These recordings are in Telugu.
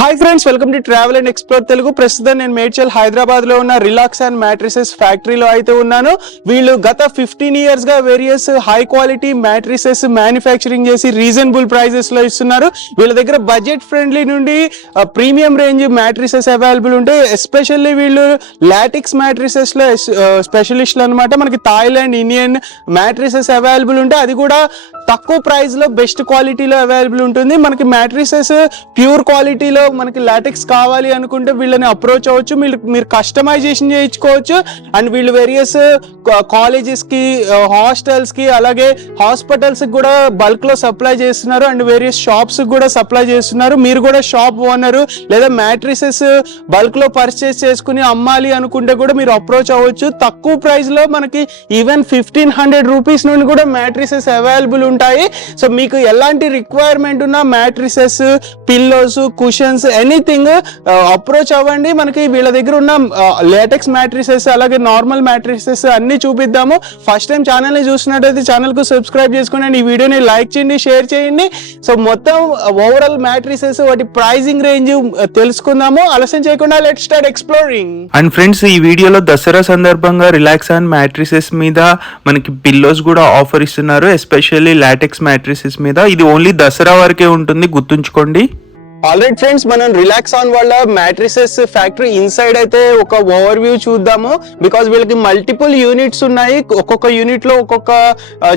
Hi friends, welcome to travel and explore Telugu. ప్రస్తుతం నేను మేడ్చల్ హైదరాబాద్ లో ఉన్న రిలాక్స్ అండ్ మ్యాట్రిసెస్ ఫ్యాక్టరీలో అయితే ఉన్నాను. వీళ్ళు గత 15 years గా various high quality matrices manufacturing చేసి రీజనబుల్ ప్రైజెస్ లో ఇస్తున్నారు. వీళ్ళ దగ్గర బడ్జెట్ ఫ్రెండ్లీ నుండి ప్రీమియం రేంజ్ మ్యాట్రిసెస్ అవైలబుల్ ఉంటాయి. ఎస్పెషల్లీ వీళ్ళు లాటిక్స్ మ్యాట్రిసెస్ లో స్పెషలిస్టులు అనమాట. మనకి థాయిలాండ్, ఇండియన్ మ్యాట్రిసెస్ అవైలబుల్ ఉంటాయి. అది కూడా తక్కువ ప్రైస్ లో బెస్ట్ క్వాలిటీలో అవైలబుల్ ఉంటుంది. మనకి మ్యాట్రిసెస్ ప్యూర్ క్వాలిటీలో మనకి లాటెక్స్ కావాలి అనుకుంటే వీళ్ళని అప్రోచ్ అవ్వచ్చు. మీరు కస్టమైజేషన్ చేయించుకోవచ్చు. అండ్ వీళ్ళు వేరియస్ కాలేజెస్ కి, హాస్టల్స్ కి, అలాగే హాస్పిటల్స్ కి కూడా బల్క్ లో సప్లై చేస్తున్నారు. అండ్ వేరియస్ షాప్స్ కూడా సప్లై చేస్తున్నారు. మీరు కూడా షాప్ ఓనరు లేదా మ్యాట్రిసెస్ బల్క్ లో పర్చేస్ చేసుకుని అమ్మాలి అనుకుంటే కూడా మీరు అప్రోచ్ అవ్వచ్చు. తక్కువ ప్రైస్ లో మనకి ఈవెన్ 1500 రూపీస్ నుండి కూడా మ్యాట్రిసెస్ అవైలబుల్ ఉంటాయి. సో మీకు ఎలాంటి రిక్వైర్మెంట్ ఉన్నా matrices, pillows, cushions, anything approach అవ్వండి. మనకి వీళ్ళ దగ్గర ఉన్న లేటెక్స్ మ్యాట్రిసెస్ అలాగే నార్మల్ మ్యాట్రిసెస్ అన్ని చూపిద్దాము. ఫస్ట్ టైం ఛానల్ ని చూసినట్టయితే ఛానల్ కు సబ్స్క్రైబ్ చేసుకోండి అండ్ ఈ వీడియోని లైక్ చేయండి, షేర్ చేయండి. సో మొత్తం ఓవరాల్ మ్యాట్రిసెస్ వాటి ప్రైజింగ్ రేంజ్ తెలుసుకుందాము. ఆలస్యం చేయకుండా let's start exploring. And friends, ఈ వీడియోలో దసరా సందర్భంగా రిలాక్స్ అండ్ మ్యాట్రిసెస్ మీద మనకి పిల్లోస్ కూడా ఆఫర్ ఇస్తున్నారు. ఎస్పెషల్లీ లాటెక్స్ మ్యాట్రిసెస్ మీద. ఇది ఓన్లీ దసరా వరకే ఉంటుంది, గుర్తుంచుకోండి. ఆల్రైట్ ఫ్రెండ్స్, మనం రిలాక్స్ ఆన్ వాళ్ళ మ్యాట్రిసెస్ ఫ్యాక్టరీ ఇన్సైడ్ అయితే ఒక ఓవర్ వ్యూ చూద్దాము. బికాస్ వీళ్ళకి మల్టిపుల్ యూనిట్స్ ఉన్నాయి. ఒక్కొక్క యూనిట్ లో ఒక్కొక్క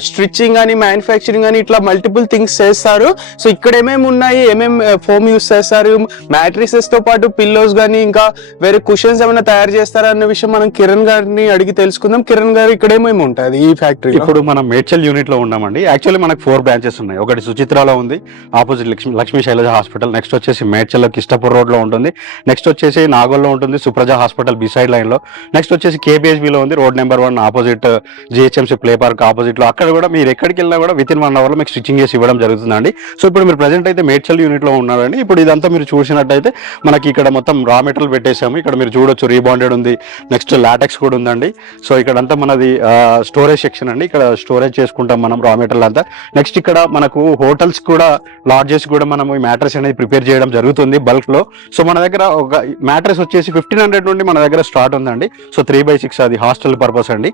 స్టిచ్చింగ్ అని, మ్యానుఫ్యాక్చరింగ్ అని ఇట్లా మల్టిపుల్ థింగ్స్ చేస్తారు. సో ఇక్కడ ఏమేమి ఉన్నాయి, ఏమేమి ఫోమ్ యూస్ చేస్తారు, మ్యాట్రిసెస్ తో పాటు పిల్లోస్ కానీ ఇంకా వేరే కుషన్స్ ఏమైనా తయారు చేస్తారా అన్న విషయం మనం కిరణ్ గారిని అడిగి తెలుసుకుందాం. కిరణ్ గారు, ఇక్కడ ఏమేమి ఉంటుంది ఈ ఫ్యాక్టరీ? ఇప్పుడు మనం మేడ్చల్ యూనిట్ లో ఉన్నామండి. యాక్చువల్లీ మనకు 4 బ్రాంచెస్ ఉన్నాయి. ఒకటి సుచిత్రాలో ఉంది, opposite Lakshmi Shailaja hospital. Next వచ్చేసి మేడ్చల్ కిష్టపూర్ రోడ్ లో ఉంటుంది. నెక్స్ట్ వచ్చేసి నాగోల్లో ఉంటుంది, సుప్రజ హాస్పిటల్ బిసైడ్ లైన్ లో. నెక్స్ట్ వచ్చేసి KPHB లో ఉంది, road number 1 opposite GHMC play park opposite లో. అక్కడ కూడా మీరు ఎక్కడికి వెళ్ళినా కూడా వితిన్ 1 hour లో మీకు స్టిచ్చింగ్ చేసి ఇవ్వడం జరుగుతుందండి. సో ఇప్పుడు మీరు ప్రెసెంట్ అయితే మేడ్చల్ యూనిట్ లో ఉన్నారండి. ఇప్పుడు ఇదంతా మీరు చూసినట్టయితే మనకి ఇక్కడ మొత్తం రా మెటీరియల్ పెట్టేసాము. ఇక్కడ మీరు చూడొచ్చు, రీబాండెడ్ ఉంది, నెక్స్ట్ లాటెక్స్ కూడా ఉందండి. సో ఇక్కడంతా మనది స్టోరేజ్ సెక్షన్ అండి. ఇక్కడ స్టోరేజ్ చేసుకుంటాం మనం రా మెటీరియల్ అంతా. నెక్స్ట్ ఇక్కడ మనకు హోటల్స్ కూడా, లాడ్జెస్ కూడా మనం ఈ మ్యాట్రెస్ అనేది ప్రిపేర్ చేయడం జరుగుతుంది బల్క్ లో. సో మన దగ్గర ఒక మ్యాట్రెస్ వచ్చేసి 1500 నుండి మన దగ్గర స్టార్ట్ ఉందండి. సో 3/6 అది హాస్టల్ పర్పస్ అండి.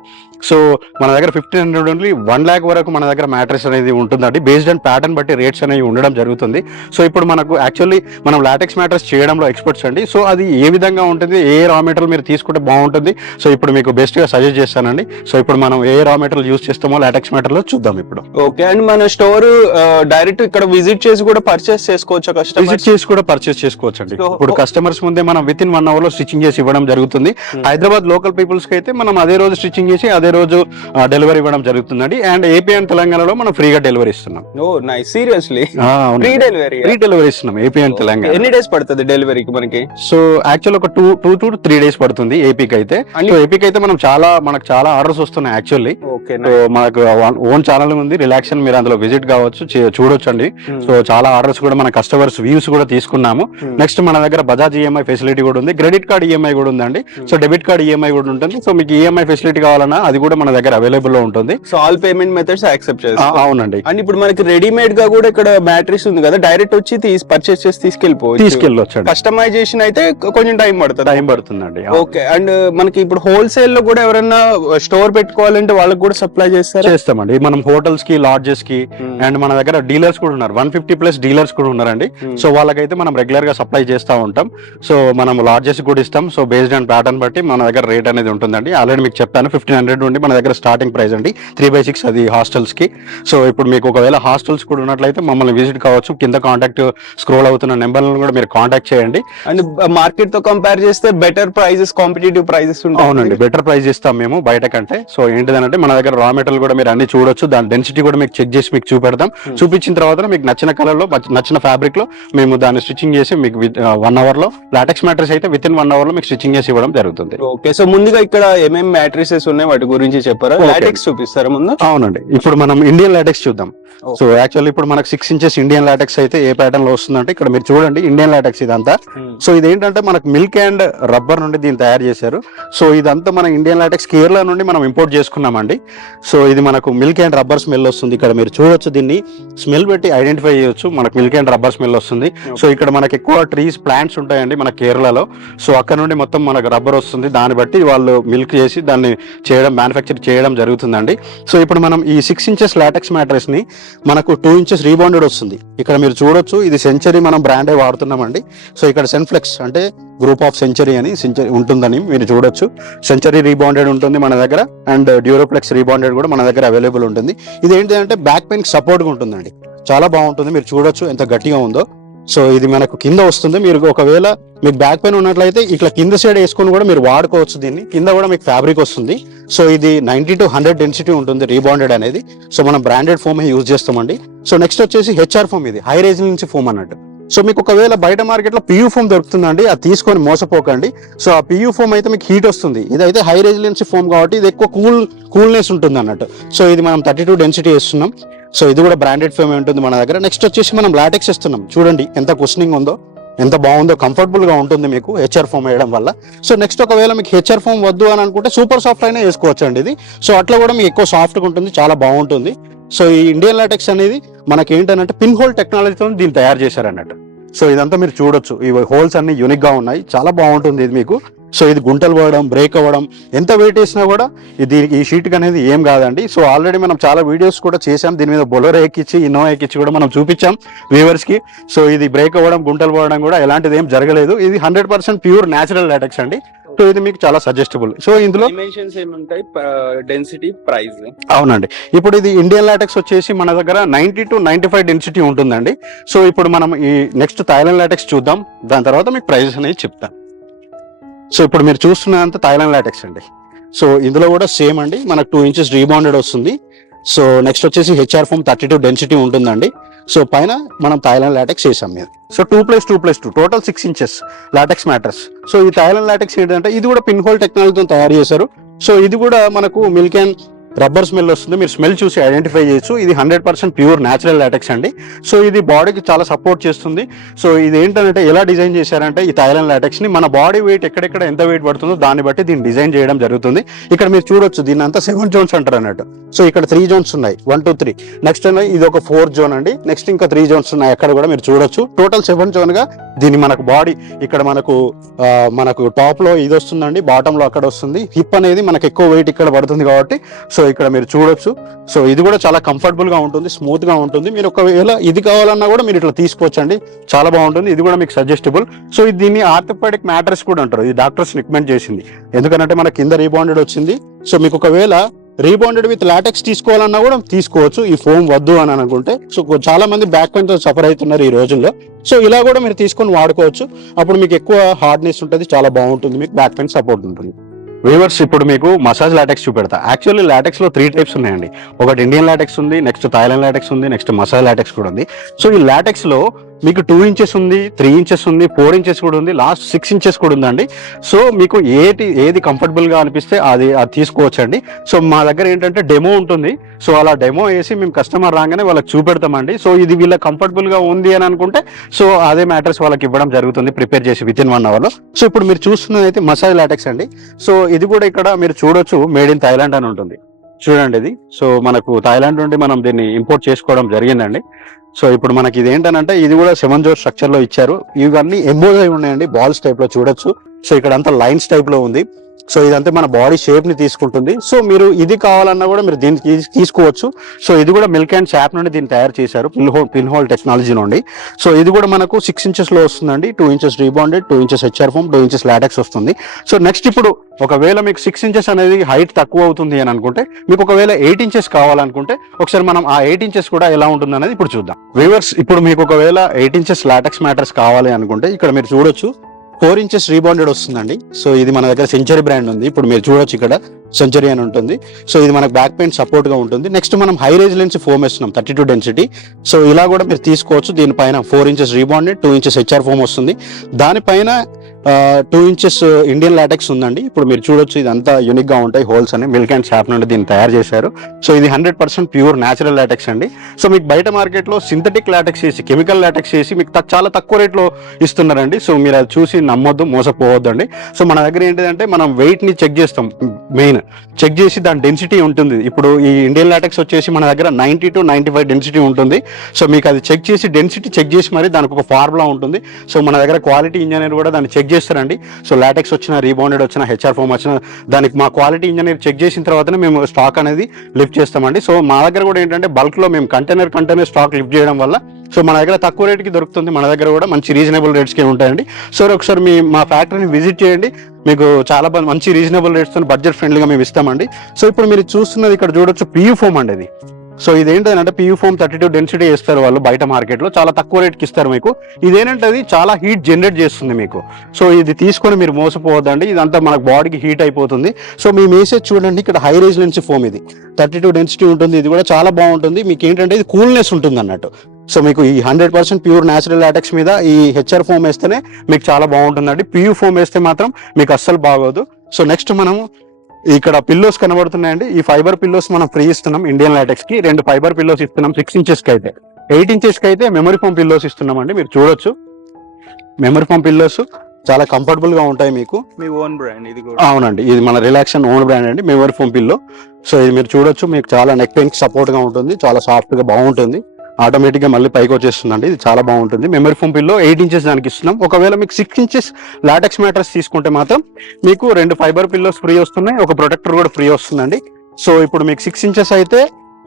సో మన దగ్గర 1500 నుండి 1 lakh వరకు మన దగ్గర మ్యాట్రెస్ అనేది ఉంటుందండి. బేస్డ్ అండ్ ప్యాటర్న్ బట్టి రేట్స్ అనేవి ఉండడం జరుగుతుంది. సో ఇప్పుడు మనకు యాక్చువల్లీ మనం లాటెక్స్ మ్యాట్రెస్ చేయడంలో ఎక్స్పర్ట్స్ అండి. సో అది ఏ విధంగా ఉంటుంది, ఏ రా మెటీరియల్ మీరు తీసుకుంటే బాగుంటుంది, సో ఇప్పుడు మీకు బెస్ట్ గా సజెస్ట్ చేస్తానండి. సో ఇప్పుడు మనం ఏ రా మెటీరియల్ యూస్ చేస్తామో లాటెక్స్ మెటీరియల్ చూద్దాం ఇప్పుడు. ఓకే. అండ్ మన స్టోర్ డైరెక్ట్ ఇక్కడ విజిట్ చేసి కూడా పర్చేస్ చేసుకోవచ్చు, విజిట్ చేసి కూడా పర్చేస్ చేసుకోవచ్చు అండి. ఇప్పుడు కస్టమర్స్ ముందే మనం వితిన్ 1 hour లో స్టిచ్చింగ్ చేసి ఇవ్వడం జరుగుతుంది. హైదరాబాద్ లోకల్ పీపుల్స్ కి అయితే మనం అదే రోజు స్టిచ్చింగ్ చేసి అదే రోజు డెలివరీ ఇవ్వడం జరుగుతుందండి. అండ్ ఏపీ అండ్ తెలంగాణలో మనం ఫ్రీగా డెలివరీ ఇస్తున్నాం. ఓ నైస్, సీరియస్లీ ఫ్రీ డెలివరీ ఇస్తున్నాం ఏపీ అండ్ తెలంగాణ. ఎన్ని డేస్ పడుతుంది డెలివరీకి మనకి? సో యాక్చువల్ ఒక 2 to 3 days పడుతుంది ఏపీకి అయితే. ఏపీకి అయితే మనకు చాలా ఆర్డర్స్ వస్తున్నాయి యాక్చువల్లీ. మనకు ఓన్ ఛానల్ ఉంది రిలాక్షన్, మీరు అందులో విజిట్ కావచ్చు, చూడొచ్చు అండి. సో చాలా ఆర్డర్స్ కూడా మన కస్టమర్స్ వ్యూస్ కూడా తీసుకున్నాము. నెక్స్ట్ మన దగ్గర బజాజ్ ఈఎంఐ ఫెసిలిటీ కూడా ఉంది, క్రెడిట్ కార్డ్ ఈఎంఐ కూడా ఉందండి. సో డెబిట్ కార్డ్ ఈఎంఐ కూడా ఉంటుంది. సో మీకు ఈఎంఐ ఫెసిలిటీ కావాలన్నా అది కూడా మన దగ్గర అవైలబుల్ లో ఉంటుంది. So all payment methods accept చేస్తారు. అవునండి. అండ్ ఇప్పుడు మనకి రెడీమేడ్ గా కూడా ఇక్కడ మ్యాట్రిక్స్ ఉంది కదా, డైరెక్ట్ వచ్చి పర్చేస్ చేసి తీసుకెళ్ళవచ్చు. కస్టమైజేషన్ అయితే కొంచెం టైం పడుతుందండి. ఓకే. అండ్ మనకి ఇప్పుడు హోల్సేల్ లో కూడా ఎవరైనా స్టోర్ పెట్టుకోవాలంటే వాళ్ళకి కూడా సప్లై చేస్తామండి. మనం హోటల్స్ కి, లాడ్జెస్ కి, అండ్ మన దగ్గర డీలర్స్ కూడా ఉన్నారు. 150+ డీలర్స్ కూడా ఉన్నారండి. సో వాళ్ళకైతే మనం రెగ్యులర్ గా సప్లై చేస్తూ ఉంటాం. సో మనం లాడ్జెస్ కూడా ఇస్తాం. సో బేస్డ్ అండ్ ప్యాటర్న్ బట్టి మన దగ్గర రేట్ అనేది ఉంటుందండి. ఆల్రెడీ మీకు చెప్పాను 1500 నుండి మన దగ్గర స్టార్టింగ్ ప్రైస్ అండి. 3/6 అది హాస్టల్స్ కి. సో ఇప్పుడు మీకు ఒకవేళ హాస్టల్స్ కూడా ఉన్నట్లయితే మమ్మల్ని విజిట్ కావచ్చు. కింద కాంటాక్ట్ స్క్రోల్ అవుతున్న నెంబర్లను కూడా మీరు కాంటాక్ట్ చేయండి. అండ్ మార్కెట్ తో కంపేర్ చేస్తే బెటర్ ప్రైజెస్, కాంపిటేటివ్ ప్రైజెస్ ఉంటాయి. అవునండి, బెటర్ ప్రైస్ ఇస్తాం మేము బయట కంటే. సో ఏంటిదంటే మన దగ్గర రా మెటీరియల్ కూడా మీరు అన్ని చూడొచ్చు. దాని డెన్సిటీ కూడా మీకు చెక్ చేసి మీకు చూపెడతాం. చూపించిన తర్వాత మీకు నచ్చిన కలర్ లో, నచ్చిన ఫ్యాబ్రిక్ లో మేము దాన్ని స్టిచ్చింగ్ చేసి మీకు 1 hour లో, లాటెక్స్ మ్యాట్రెస్ అయితే వితిన్ 1 hour లో మీకు స్టిచ్చింగ్ చేసి ఇవ్వడం జరుగుతుంది. ఓకే. సో ముందుగా ఇక్కడ ఏమేమి మ్యాట్రిసెస్ ఉన్నాయి వాటి గురించి చెప్పారా? లాటెక్స్ చూపిస్తారా ముందు? అవునండి. ఇప్పుడు మనం ఇండియన్ లాటెక్స్ చూద్దాం. సో యాక్చువల్లీ ఇప్పుడు మనకు 6 inches ఇండియన్ లాటెక్స్ అయితే ఏ ప్యాటర్న్ లో వస్తుందంటే ఇక్కడ మీరు చూడండి, ఇండియన్ లాటెక్స్ ఇదంతా. సో ఇదేంటంటే మనకు మిల్క్ అండ్ రబ్బర్ నుండి దీన్ని తయారు చేశారు. సో ఇదంతా మన ఇండియన్ లాటెక్స్ కేరళ నుండి మనం ఇంపోర్ట్ చేసుకున్నామండి. సో ఇది మనకు మిల్క్ అండ్ రబ్బర్ స్మెల్ వస్తుంది. ఇక్కడ మీరు చూడొచ్చు, దీన్ని స్మెల్ పెట్టి ఐడెంటిఫై చేయొచ్చు. మనకు మిల్క్ అండ్ రబ్బర్ స్మెల్ వస్తుంది. సో ఇక్కడ మనకి ఎక్కువ ట్రీస్ ప్లాంట్స్ ఉంటాయండి మన కేరళలో. సో అక్కడ నుండి మొత్తం మనకు రబ్బర్ వస్తుంది, దాన్ని బట్టి వాళ్ళు మిల్క్ చేసి దాన్ని మ్యానుఫ్యాక్చర్ చేయడం జరుగుతుందండి. సో ఇప్పుడు మనం ఈ 6 ఇంచెస్ లాటెక్స్ మ్యాట్రెస్ ని మనకు 2 ఇంచెస్ రీబౌండెడ్ వస్తుంది. ఇక్కడ మీరు చూడొచ్చు, ఇది సెంచరీ మనం బ్రాండే వాడుతున్నామండి. సో ఇక్కడ సెన్ఫ్లెక్స్ అంటే గ్రూప్ ఆఫ్ సెంచరీ అని ఉంటుందని మీరు చూడొచ్చు. సెంచరీ రీబౌండెడ్ ఉంటుంది మన దగ్గర, అండ్ డ్యూరోప్లెక్స్ రీబౌండెడ్ కూడా మన దగ్గర అవైలబుల్ ఉంటుంది. ఇది ఏంటంటే బ్యాక్ పెయిన్ సపోర్ట్గా ఉంటుందండి, చాలా బాగుంటుంది. మీరు చూడొచ్చు ఎంత గట్టిగా ఉందో. సో ఇది మనకు కింద వస్తుంది. మీరు ఒకవేళ మీకు బ్యాక్ పెయిన్ ఉన్నట్లయితే ఇట్లా కింద సైడ్ వేసుకొని కూడా మీరు వాడుకోవచ్చు దీన్ని. కింద కూడా మీకు ఫ్యాబ్రిక్ వస్తుంది. సో ఇది 90 to 100 డెన్సిటీ ఉంటుంది రీబౌండెడ్ అనేది. సో మనం బ్రాండెడ్ ఫోమ్ యూజ్ చేస్తామండి. సో నెక్స్ట్ వచ్చేసి హెచ్ఆర్ ఫోమ్, ఇది హై రెసిలియన్సీ ఫోమ్ అన్నట్టు. సో మీకు ఒకవేళ బయట మార్కెట్ లో పియూ ఫోమ్ దొరుకుతుందండి, అది తీసుకొని మోసపోకండి. సో ఆ పియూ ఫోమ్ అయితే మీకు హీట్ వస్తుంది. ఇదైతే హై రెసిలియన్సీ ఫోమ్ కాబట్టి ఇది ఎక్కువ కూల్నెస్ ఉంటుంది అన్నట్టు. సో ఇది మనం 32 డెన్సిటీ వేస్తున్నాం. సో ఇది కూడా బ్రాండెడ్ ఫోమ్ ఉంటుంది మన దగ్గర. నెక్స్ట్ వచ్చేసి మనం లాటెక్స్ ఇస్తున్నాం. చూడండి ఎంత కుషనింగ్ ఉందో, ఎంత బాగుందో, కంఫర్టబుల్ గా ఉంటుంది మీకు హెచ్ఆర్ ఫోమ్ వేయడం వల్ల. సో నెక్స్ట్ ఒకవేళ మీకు హెచ్ఆర్ ఫోమ్ వద్దు అని అనుకుంటే సూపర్ సాఫ్ట్ అయినా వేసుకోవచ్చు అండి ఇది. సో అట్లా కూడా మీకు ఎక్కువ సాఫ్ట్గా ఉంటుంది, చాలా బాగుంటుంది. సో ఈ ఇండియన్ లాటెక్స్ అనేది మనకి ఏంటంటే పిన్ హోల్ టెక్నాలజీతో దీన్ని తయారు చేశారు అన్నట్టు. సో ఇదంతా మీరు చూడొచ్చు, ఈ హోల్స్ అన్ని యూనిక్ గా ఉన్నాయి, చాలా బాగుంటుంది ఇది మీకు. సో ఇది గుంటలు పడడం, బ్రేక్ అవ్వడం, ఎంత వెయిట్ వేసినా కూడా ఈ షీట్ అనేది ఏం కాదండి. సో ఆల్రెడీ మనం చాలా వీడియోస్ కూడా చేసాం, దీని మీద బొలెరో ఎక్కించి, ఇన్నోవా ఎక్కించి కూడా మనం చూపించాం వ్యూవర్స్ కి. సో ఇది బ్రేక్ అవ్వడం, గుంటలు పడడం కూడా ఎలాంటిది ఏం జరగలేదు. ఇది 100% ప్యూర్ న్యాచురల్ లాటెక్స్ అండి. సో ఇది మీకు చాలా సజెస్టబుల్. సో ఇందులో డిమెన్షన్స్ ఏముంటాయి, డెన్సిటీ, ప్రైస్? అవునండి, ఇప్పుడు ఇది ఇండియన్ లాటెక్స్ వచ్చేసి మన దగ్గర 90 to 95 డెన్సిటీ ఉంటుందండి. సో ఇప్పుడు మనం ఈ నెక్స్ట్ థాయిలాండ్ లాటెక్స్ చూద్దాం, దాని తర్వాత మీకు ప్రైజెస్ అనేది చెప్తాను. సో ఇప్పుడు మీరు చూస్తున్నంత థాయిలాండ్ లాటెక్స్ అండి. సో ఇందులో కూడా సేమ్ అండి, మనకు 2 ఇంచెస్ రీబౌండెడ్ వస్తుంది. సో నెక్స్ట్ వచ్చేసి హెచ్ఆర్ ఫోమ్ 32 డెన్సిటీ ఉంటుందండి. సో పైన మనం థాయిలాండ్ లాటెక్స్ వేసాం మీద. So 2+2+2 total 6 inches LaTeX mattress. So ఈ థాయిలాండ్ లాటెక్స్ ఏంటంటే ఇది కూడా పిన్ హోల్ టెక్నాలజీతో తయారు చేశారు. సో ఇది కూడా మనకు మిల్క్ అండ్ రబ్బర్ స్మెల్ వస్తుంది, మీరు స్మెల్ చూసి ఐడెంటిఫై చేయొచ్చు. ఇది 100% ప్యూర్ న్యాచురల్ లాటెక్స్ అండి. సో ఇది బాడీకి చాలా సపోర్ట్ చేస్తుంది. సో ఇది ఏంటంటే ఎలా డిజైన్ చేశారంటే ఈ థాయిలాండ్ లాటెక్స్ ని మన బాడీ వెయిట్ ఎక్కడెక్కడ ఎంత వెయిట్ పడుతుందో దాన్ని బట్టి దీన్ని డిజైన్ చేయడం జరుగుతుంది. ఇక్కడ మీరు చూడొచ్చు, దీన్ని అంతా 7 జోన్స్ అంటారు అన్నట్టు. సో ఇక్కడ 3 జోన్స్ ఉన్నాయి, 1 2 3. నెక్స్ట్ ఇది ఒక 4 జోన్ అండి. నెక్స్ట్ ఇంకా 3 జోన్స్ ఉన్నాయి అక్కడ కూడా మీరు చూడొచ్చు. టోటల్ 7 జోన్ గా దీన్ని మనకు బాడీ ఇక్కడ మనకు టాప్ లో ఇది వస్తుందండి, బాటమ్ లో అక్కడ వస్తుంది. హిప్ అనేది మనకు ఎక్కువ వెయిట్ ఇక్కడ పడుతుంది కాబట్టి సో ఇక్కడ మీరు చూడొచ్చు. సో ఇది కూడా చాలా కంఫర్టబుల్ గా ఉంటుంది, స్మూత్ గా ఉంటుంది. మీరు ఒకవేళ ఇది కావాలన్నా కూడా మీరు ఇట్లా తీసుకోవచ్చు అండి, చాలా బాగుంటుంది. ఇది కూడా మీకు సజెస్టబుల్. సో దీన్ని ఆర్థోపెడిక్ మ్యాట్రెస్ కూడా అంటారు, ఇది డాక్టర్స్ రికమెండ్ చేసింది. ఎందుకంటే మన కింద రీబౌండెడ్ వచ్చింది. సో మీకు ఒకవేళ రీబౌండెడ్ విత్ లాటెక్స్ తీసుకోవాలన్నా కూడా తీసుకోవచ్చు, ఈ ఫోమ్ వద్దు అని అనుకుంటే. సో చాలా మంది బ్యాక్ పెయిన్ తో సఫర్ అవుతున్నారు ఈ రోజుల్లో. సో ఇలా కూడా మీరు తీసుకొని వాడుకోవచ్చు. అప్పుడు మీకు ఎక్కువ హార్డ్నెస్ ఉంటుంది, చాలా బాగుంటుంది, మీకు బ్యాక్ పెయిన్ సపోర్ట్ ఉంటుంది. వీవర్స్ ఇప్పుడు మీకు మసాజ్ లాటెక్స్ చూపెడతా. యాక్చువల్లీ లాటెక్స్ లో 3 టైప్స్ ఉన్నాయండి. ఒకటి ఇండియన్ లాటెక్స్ ఉంది, నెక్స్ట్ థాయిలాండ్ లాటెక్స్ ఉంది, నెక్స్ట్ మసాజ్ లాటెక్స్ కూడా ఉంది. సో ఈ లాటెక్స్ లో మీకు 2 ఇంచెస్ ఉంది, 3 ఇంచెస్ ఉంది, 4 ఇంచెస్ కూడా ఉంది, లాస్ట్ 6 ఇంచెస్ కూడా ఉందండి. సో మీకు ఏది కంఫర్టబుల్ గా అనిపిస్తే అది తీసుకోవచ్చు అండి. సో మా దగ్గర ఏంటంటే డెమో ఉంటుంది. సో అలా డెమో వేసి మేము కస్టమర్ రాగానే వాళ్ళకి చూపెడతామండి. సో ఇది వీళ్ళ కంఫర్టబుల్ గా ఉంది అని అనుకుంటే సో అదే మ్యాట్రెస్ వాళ్ళకి ఇవ్వడం జరుగుతుంది, ప్రిపేర్ చేసి విత్ ఇన్ 1 అవర్ లో. సో ఇప్పుడు మీరు చూస్తున్నది అయితే మసాజ్ లాటెక్స్ అండి. సో ఇది కూడా ఇక్కడ మీరు చూడొచ్చు, మేడ్ ఇన్ థాయిలాండ్ అని ఉంటుంది. చూడండి ఇది. సో మనకు థాయిలాండ్ నుండి మనం దీన్ని ఇంపోర్ట్ చేసుకోవడం జరిగిందండి. సో ఇప్పుడు మనకి ఇది ఏంటంటే ఇది కూడా 7 జోన్ స్ట్రక్చర్ లో ఇచ్చారు. ఇవన్నీ ఎంబోజ్ అయి ఉన్నాయండి, బాల్స్ టైప్ లో చూడొచ్చు. సో ఇక్కడ అంతా లైన్స్ టైప్ లో ఉంది. సో ఇదంతా మన బాడీ షేప్ ని తీసుకుంటుంది. సో మీరు ఇది కావాలన్నా కూడా మీరు దీన్ని తీసుకోవచ్చు. సో ఇది కూడా మిల్క్ అండ్ శాప్ నుండి దీన్ని తయారు చేశారు, పిన్ హోల్ టెక్నాలజీ నుండి. సో ఇది కూడా మనకు 6 ఇంచెస్ లో వస్తుందండి. 2 inches rebounded, 2 inches HR foam, 2 inches LaTeX వస్తుంది. సో నెక్స్ట్ ఇప్పుడు ఒకవేళ మీకు 6 ఇంచెస్ అనేది హైట్ తక్కువ అవుతుంది అని అనుకుంటే, మీకు ఒకవేళ 8 ఇంచెస్ కావాలనుకుంటే ఒకసారి మనం ఆ 8 ఇంచెస్ కూడా ఎలా ఉంటుంది అనేది ఇప్పుడు చూద్దాం. వ్యూవర్స్ ఇప్పుడు మీకు ఒకవేళ 8 ఇంచెస్ లాటెక్స్ మ్యాట్రెస్ కావాలి అనుకుంటే ఇక్కడ మీరు చూడొచ్చు, 4 ఇంచెస్ రీబౌండెడ్ వస్తుందండి. సో ఇది మన దగ్గర సెంచరీ బ్రాండ్ ఉంది. ఇప్పుడు మీరు చూడొచ్చు ఇక్కడ సెంచరీ అని ఉంటుంది. సో ఇది మనకు బ్యాక్ పెయిన్ సపోర్ట్ గా ఉంటుంది. నెక్స్ట్ మనం హై రెసిలియన్సీ ఫోమ్ వేస్తున్నాం, 32 డెన్సిటీ. సో ఇలా కూడా మీరు తీసుకోవచ్చు. దీనిపైన 4 inches rebounded, 2 inches HR foam వస్తుంది. దానిపైన 2 ఇంచెస్ ఇండియన్ లాటెక్స్ ఉందండి. ఇప్పుడు మీరు చూడొచ్చు ఇదంతా యూనిక్ గా ఉంటాయి హోల్స్ అని మిల్క్ అండ్ షాప్ నుండి దీన్ని తయారు చేశారు. సో ఇది 100% ప్యూర్ న్యాచురల్ లాటెక్స్ అండి. సో మీకు బయట మార్కెట్ లో సింథటిక్ లాటెక్స్ చేసి కెమికల్ లాటెక్స్ చేసి మీకు చాలా తక్కువ రేట్లో ఇస్తున్నారండి. సో మీరు అది చూసి నమ్మొద్దు, మోసపోవద్దండి. సో మన దగ్గర ఏంటిదంటే మనం వెయిట్ ని చెక్ చేస్తాం, మెయిన్ చెక్ చేసి దాని డెన్సిటీ ఉంటుంది. ఇప్పుడు ఈ ఇండియన్ లాటెక్స్ వచ్చేసి మన దగ్గర 90 to 95 డెన్సిటీ ఉంటుంది. సో మీకు అది చెక్ చేసి డెన్సిటీ చెక్ చేసి మరి దానికి ఒక ఫార్ములా ఉంటుంది. సో మన దగ్గర క్వాలిటీ ఇంజనీర్ కూడా దాన్ని చెక్ చేస్తారండి. సో లాటెక్స్ వచ్చిన, రీబౌండెడ్ వచ్చిన, హెచ్ఆర్ ఫోమ్ వచ్చిన దానికి మా క్వాలిటీ ఇంజనీర్ చెక్ చేసిన తర్వాతనే మేము స్టాక్ అనేది లిఫ్ట్ చేస్తామండి. సో మా దగ్గర కూడా ఏంటంటే బల్క్ లో మేము కంటైనర్ స్టాక్ లిఫ్ట్ చేయడం వల్ల సో మన దగ్గర తక్కువ రేట్కి దొరుకుతుంది. మన దగ్గర కూడా మంచి రీజనబుల్ రేట్స్కి ఉంటాయండి. సో ఒకసారి మా ఫ్యాక్టరీని విజిట్ చేయండి, మీకు చాలా మంచి రీజనబుల్ రేట్స్ బడ్జెట్ ఫ్రెండ్లీగా మేము ఇస్తామండి. సో ఇప్పుడు మీరు చూస్తున్నది ఇక్కడ చూడొచ్చు పియూ ఫోమ్ అండి ఇది. సో ఇదేంటంటే పియూ ఫోమ్ 32 డెన్సిటీ ఇస్తారు వాళ్ళు బయట మార్కెట్ లో, చాలా తక్కువ రేట్కి ఇస్తారు మీకు. ఇదేంటంటే అది చాలా హీట్ జనరేట్ చేస్తుంది మీకు. సో ఇది తీసుకొని మీరు మోసపోవద్దండి, ఇదంతా మనకు బాడీకి హీట్ అయిపోతుంది. సో మేము వేసేది చూడండి, ఇక్కడ హై రెసిలెన్సీ ఫోమ్ ఇది 32 డెన్సిటీ ఉంటుంది. ఇది కూడా చాలా బాగుంటుంది. మీకు ఏంటంటే ఇది కూల్నెస్ ఉంటుంది అన్నట్టు. సో మీకు ఈ 100% ప్యూర్ న్యాచురల్ లాటెక్స్ మీద ఈ హెచ్ఆర్ ఫోమ్ వేస్తేనే మీకు చాలా బాగుంటుందండి. పియూ ఫోమ్ వేస్తే మాత్రం మీకు అస్సలు బాగోదు. సో నెక్స్ట్ మనం ఇక్కడ పిల్లోస్ కనబడుతున్నాయండి. ఈ ఫైబర్ పిల్లోస్ మనం ఫ్రీ ఇస్తున్నాం ఇండియన్ లాటెక్స్ కి. 2 ఫైబర్ పిల్లోస్ ఇస్తున్నాం 6 ఇంచెస్ కి అయితే. 8 ఇంచెస్ కి అయితే మెమరీ ఫోమ్ పిల్లోస్ ఇస్తున్నాం అండి. మీరు చూడొచ్చు మెమరీ ఫోమ్ పిల్లోస్ చాలా కంఫర్టబుల్ గా ఉంటాయి మీకు. మీ ఓన్ బ్రాండ్ ఇది కూడా? అవునండి, ఇది మన రిలాక్షన్ ఓన్ బ్రాండ్ అండి, మెమరీ ఫోమ్ పిల్లో. సో ఇది మీరు చూడొచ్చు, మీకు చాలా నెక్ పెయిన్ కి సపోర్ట్ గా ఉంటుంది, చాలా సాఫ్ట్ గా బాగుంటుంది, ఆటోమేటిక్ గా మళ్ళీ పైకి వచ్చేస్తుందండి. ఇది చాలా బాగుంటుంది. మెమరీ ఫోమ్ పిల్లో 8 ఇంచెస్ దానికి ఇస్తున్నాం. ఒకవేళ మీకు 6 ఇంచెస్ లాటెక్స్ మ్యాట్రెస్ తీసుకుంటే మాత్రం మీకు 2 ఫైబర్ పిల్లోస్ ఫ్రీ వస్తున్నాయి, ఒక ప్రొటెక్టర్ కూడా ఫ్రీ వస్తుందండి. సో ఇప్పుడు మీకు 6 ఇంచెస్ అయితే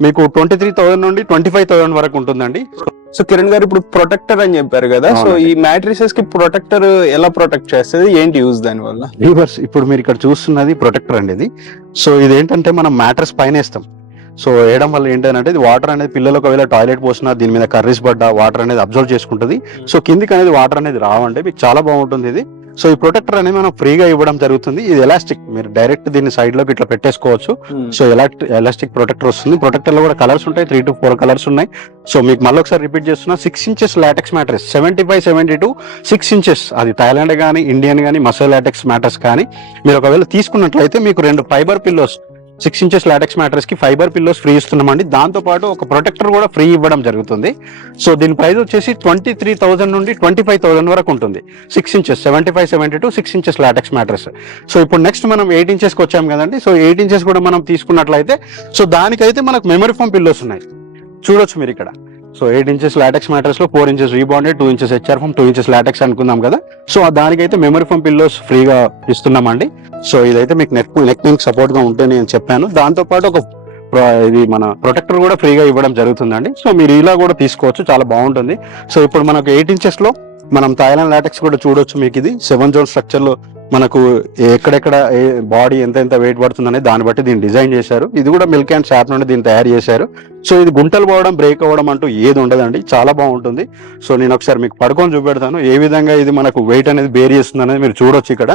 మీకు 23,000 నుండి 25,000 వరకు ఉంటుందండి. సో కిరణ్ గారు ఇప్పుడు ప్రొటెక్టర్ అని చెప్పారు కదా, సో ఈ మ్యాట్రిసెస్ కి ప్రొటెక్టర్ ఎలా ప్రొటెక్ట్ చేస్తుంది, ఏంటి యూజ్ దాని వల్ల? రివర్స్, ఇప్పుడు మీరు ఇక్కడ చూస్తున్నది ప్రొటెక్టర్ అండి ఇది. సో ఇది ఏంటంటే మనం మ్యాట్రెస్ పైన వేస్తాం. సో వేయడం వల్ల ఏంటంటే ఇది వాటర్ అనేది పిల్లలు ఒకవేళ టాయిలెట్ పోసినా దీని మీద కర్రీస్ పడ్డా వాటర్ అనేది అబ్జర్వ్ చేసుకుంటుంది. సో కిందికి అనేది వాటర్ అనేది రావండి, మీకు చాలా బాగుంటుంది ఇది. సో ఈ ప్రొటెక్టర్ అనేది మనం ఫ్రీగా ఇవ్వడం జరుగుతుంది. ఇది ఎలాస్టిక్, మీరు డైరెక్ట్ దీన్ని సైడ్ లోకి ఇట్లా పెట్టేసుకోవచ్చు. సో ఎలాస్టిక్ ప్రొటెక్టర్ వస్తుంది. ప్రొటెక్టర్ లో కూడా కలర్స్ ఉంటాయి, 3 to 4 కలర్స్ ఉన్నాయి. సో మీకు మళ్ళీ ఒకసారి రిపీట్ చేస్తున్నా, 6 ఇంచెస్ లాటెక్స్ మ్యాట్రెస్ 75-72 6 ఇంచెస్, అది థాయిలాండ్ కానీ ఇండియన్ కానీ మసాలా లాటెక్స్ మ్యాట్రెస్ కానీ మీరు ఒకవేళ తీసుకున్నట్లయితే మీకు 2 fibre pillows 6 inches LaTeX mattress కి ఫైబర్ పిల్లోస్ ఫ్రీ ఇస్తున్నామండి. దాంతో పాటు ఒక ప్రొటెక్టర్ కూడా ఫ్రీ ఇవ్వడం జరుగుతుంది. సో దీని ప్రైస్ వచ్చేసి 23,000 నుండి 25,000 వరకు ఉంటుంది. 6 inches 75-72 6 inches LaTeX mattress. So ఇప్పుడు నెక్స్ట్ మనం 8 ఇంచెస్ కి వచ్చాం కదండి. సో 8 ఇంచెస్ కూడా మనం తీసుకున్నట్లయితే సో దానికైతే మనకు మెమరీ ఫోమ్ పిల్లోస్ ఉన్నాయి, చూడొచ్చు మీరు ఇక్కడ. సో 8 ఇంచెస్ లాటెక్స్ మ్యాట్రెస్ లో 4 inches rebounded, 2 inches HR foam, 2 inches LaTeX అనుకుందాం కదా. సో దానికైతే మెమరీ ఫోమ్ పిల్లోస్ ఫ్రీగా ఇస్తున్నామండి. సో ఇదైతే మీకు నెక్ పెయిన్ సపోర్ట్ గా ఉంటే నేను చెప్పాను. దాంతో పాటు ఒక ఇది మన ప్రొటెక్టర్ కూడా ఫ్రీగా ఇవ్వడం జరుగుతుందండి. సో మీరు ఇలా కూడా తీసుకోవచ్చు, చాలా బాగుంటుంది. సో ఇప్పుడు మనకు 8 ఇంచెస్ లో మనం థాయిలాండ్ లాటెక్స్ కూడా చూడొచ్చు. మీకు ఇది 7 జోన్ స్ట్రక్చర్ లో మనకు ఎక్కడెక్కడ బాడీ ఎంత వెయిట్ పడుతుందనే దాన్ని బట్టి దీన్ని డిజైన్ చేశారు. ఇది కూడా మిల్క్ అండ్ షాప్ నుండి దీన్ని తయారు చేశారు. సో ఇది గుంటలు పోవడం, బ్రేక్ అవ్వడం అంటూ ఏది ఉండదండి, చాలా బాగుంటుంది. సో నేను ఒకసారి మీకు పడుకొని చూపెడతాను ఏ విధంగా ఇది మనకు వెయిట్ అనేది బేర్ చేస్తుంది అనేది మీరు చూడొచ్చు ఇక్కడ.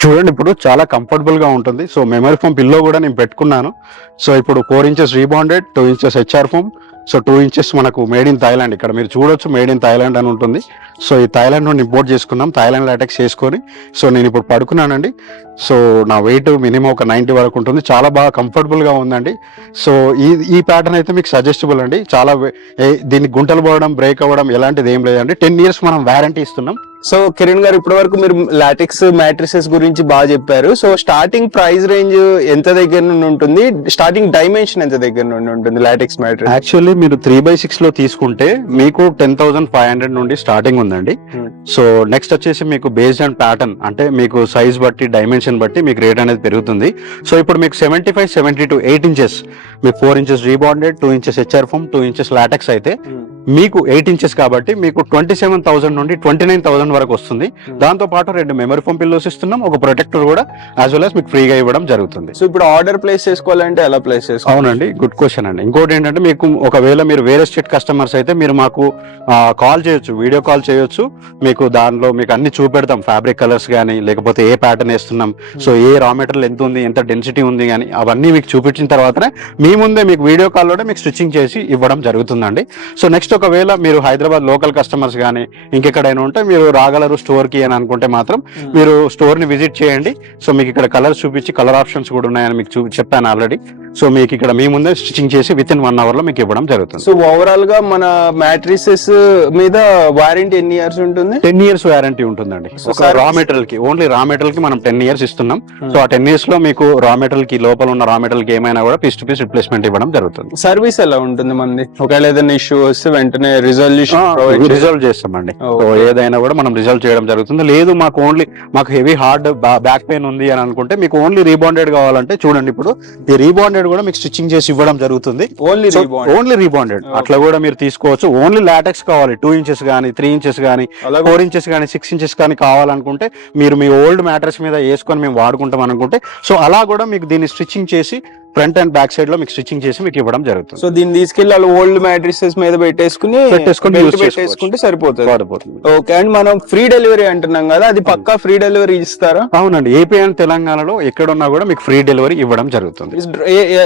చూడండి, ఇప్పుడు చాలా కంఫర్టబుల్ గా ఉంటుంది. సో మెమరీ ఫోమ్ పిల్లో కూడా నేను పెట్టుకున్నాను. సో ఇప్పుడు 4 inches rebounded, 2 inches HR foam, so 2 inches మనకు మేడ్ ఇన్ థాయిలాండ్. ఇక్కడ మీరు చూడొచ్చు మేడ్ ఇన్ థాయిలాండ్ అని ఉంటుంది. సో ఈ థాయిలాండ్ నుండి ఇంపోర్ట్ చేసుకున్నాం, థాయిలాండ్ లాటెక్స్ చేసుకొని. సో నేను ఇప్పుడు పడుకున్నానండి. సో నా వెయిట్ మినిమం ఒక 90 వరకు ఉంటుంది, చాలా బాగా కంఫర్టబుల్ గా ఉందండి. సో ఈ ప్యాటర్న్ అయితే మీకు సజెస్టబుల్ అండి. చాలా దీనికి గుంటలు పోవడం, బ్రేక్ అవ్వడం ఎలాంటిది ఏం లేదండి. 10 years మనం వారంటీ ఇస్తున్నాం. సో కిరణ్ గారు ఇప్పటి వరకు మీరు లాటెక్స్ మ్యాట్రిసెస్ గురించి బాగా చెప్పారు. సో స్టార్టింగ్ ప్రైస్ రేంజ్ ఎంత దగ్గర నుండి ఉంటుంది, స్టార్టింగ్ డైమెన్షన్ ఎంత దగ్గర నుండి ఉంటుంది లాటెక్స్ మ్యాట్రిస్? యాక్చువల్లీ మీరు 3/6 లో తీసుకుంటే మీకు 10,500 నుండి స్టార్టింగ్ ఉందండి. సో నెక్స్ట్ వచ్చేసి మీకు బేస్డ్ అండ్ ప్యాటర్న్, అంటే మీకు సైజ్ బట్టి డైమెన్షన్ బట్టి మీకు రేట్ అనేది పెరుగుతుంది. సో ఇప్పుడు మీకు 75-72 8 ఇంచెస్, మీకు 4 inches rebonded, 2 inches HR foam, 2 inches LaTeX అయితే మీకు 8 ఇంచెస్ కాబట్టి మీకు 27,000 నుండి 29,000 వరకు వస్తుంది. దాంతో పాటు 2 మెమరీ ఫోమ్ పిల్లోస్ ఇస్తున్నాం, ఒక ప్రొటెక్టర్ కూడా యాజ్ వెల్ as మీకు ఫ్రీగా ఇవ్వడం జరుగుతుంది. సో ఇప్పుడు ఆర్డర్ ప్లేస్ చేసుకోవాలంటే ఎలా ప్లేస్ చేసుకోవాలి? అవునండి, గుడ్ క్వశ్చన్ అండి. ఇంకోటి ఏంటంటే మీకు ఒకవేళ మీరు వేరే స్టేట్ కస్టమర్స్ అయితే మీరు మాకు కాల్ చేయొచ్చు, వీడియో కాల్ చేయొచ్చు. మీకు దానిలో మీకు అన్ని చూపెడతాం, ఫ్యాబ్రిక్ కలర్స్ కానీ లేకపోతే ఏ ప్యాటర్న్ వేస్తున్నాం, సో ఏ రా మెటీరియల్ ఎంత ఉంది, ఎంత డెన్సిటీ ఉంది కానీ అవన్నీ మీకు చూపించిన తర్వాతనే మీ ముందే మీకు వీడియో కాల్లోనే మీకు స్టిచ్చింగ్ చేసి ఇవ్వడం జరుగుతుందండి. సో నెక్స్ట్ ఒకవేళ మీరు హైదరాబాద్ లోకల్ కస్టమర్స్ కానీ ఇంకెక్కడైనా ఉంటే మీరు రాగలరు స్టోర్ కి అని అనుకుంటే మాత్రం మీరు స్టోర్ ని విజిట్ చేయండి. సో మీకు ఇక్కడ కలర్స్ చూపించి కలర్ ఆప్షన్స్ కూడా ఉన్నాయని మీకు చెప్పాను ఆల్రెడీ. సో మీకు ఇక్కడ మీ ముందే స్టిచ్చింగ్ చేసి విత్ ఇన్ 1 hour లో మీకు ఇవ్వడం జరుగుతుంది. సో ఓవరాల్ గా మన మ్యాట్రిసెస్ మీద వారంటీ ఎన్ని ఇయర్స్ ఉంటుంది? 10 years వారంటీ ఉంటుందండి. రా మెటీరియల్ కి, ఓన్లీ రా మెటీరియల్ కి మనం 10 years ఇస్తున్నాం. సో ఆ 10 years లో మీకు రా మెటీరియల్ కి, లోపల ఉన్న రా మెటీరియల్ కి ఏమైనా కూడా పీస్ టు పీస్ రిప్లేస్మెంట్ ఇవ్వడం జరుగుతుంది. సర్వీస్ ఎలా ఉంటుంది మనది? ఒకవేళ ఏదైనా ఇష్యూ వస్తే వెంటనే రిజాల్వ్ చేస్తామండి. సో ఏదైనా కూడా మనం రిజాల్వ్ చేయడం జరుగుతుంది. లేదు మాకు హెవీ హార్డ్ బ్యాక్ పెయిన్ ఉంది అని అనుకుంటే మీకు ఓన్లీ రీబాండెడ్ కావాలంటే చూడండి, ఇప్పుడు ఈ రీబాండెడ్ కూడా మీకు స్టిచ్చింగ్ చేసి ఇవ్వడం జరుగుతుంది. ఓన్లీ రీబాండెడ్ అట్లా కూడా మీరు తీసుకోవచ్చు. ఓన్లీ లాటెక్స్ కావాలి 2 inches కానీ 3 inches కానీ 4 inches కానీ 6 inches కానీ కావాలనుకుంటే మీరు మీ ఓల్డ్ మ్యాట్రెస్ మీద వేసుకొని మేము వాడుకుంటాం అనుకుంటే సో అలా కూడా మీకు దీన్ని స్టిచ్చింగ్ చేసి ఫ్రంట్ అండ్ బ్యాక్ సైడ్ లో మీకు స్టిచ్చింగ్ చేసి మీకు ఇవ్వడం జరుగుతుంది. సో దీన్ని తీసుకెళ్లి వాళ్ళు ఓల్డ్ మ్యాట్రిసెస్ మీద పెట్టేసుకుంటే సరిపోతుంది. ఓకే. అండ్ మనం ఫ్రీ డెలివరీ అంటున్నాం కదా, అది పక్కా ఫ్రీ డెలివరీ ఇస్తారా? అవునండి, ఏపీ అండ్ తెలంగాణలో ఎక్కడున్నా కూడా మీకు ఫ్రీ డెలివరీ ఇవ్వడం జరుగుతుంది.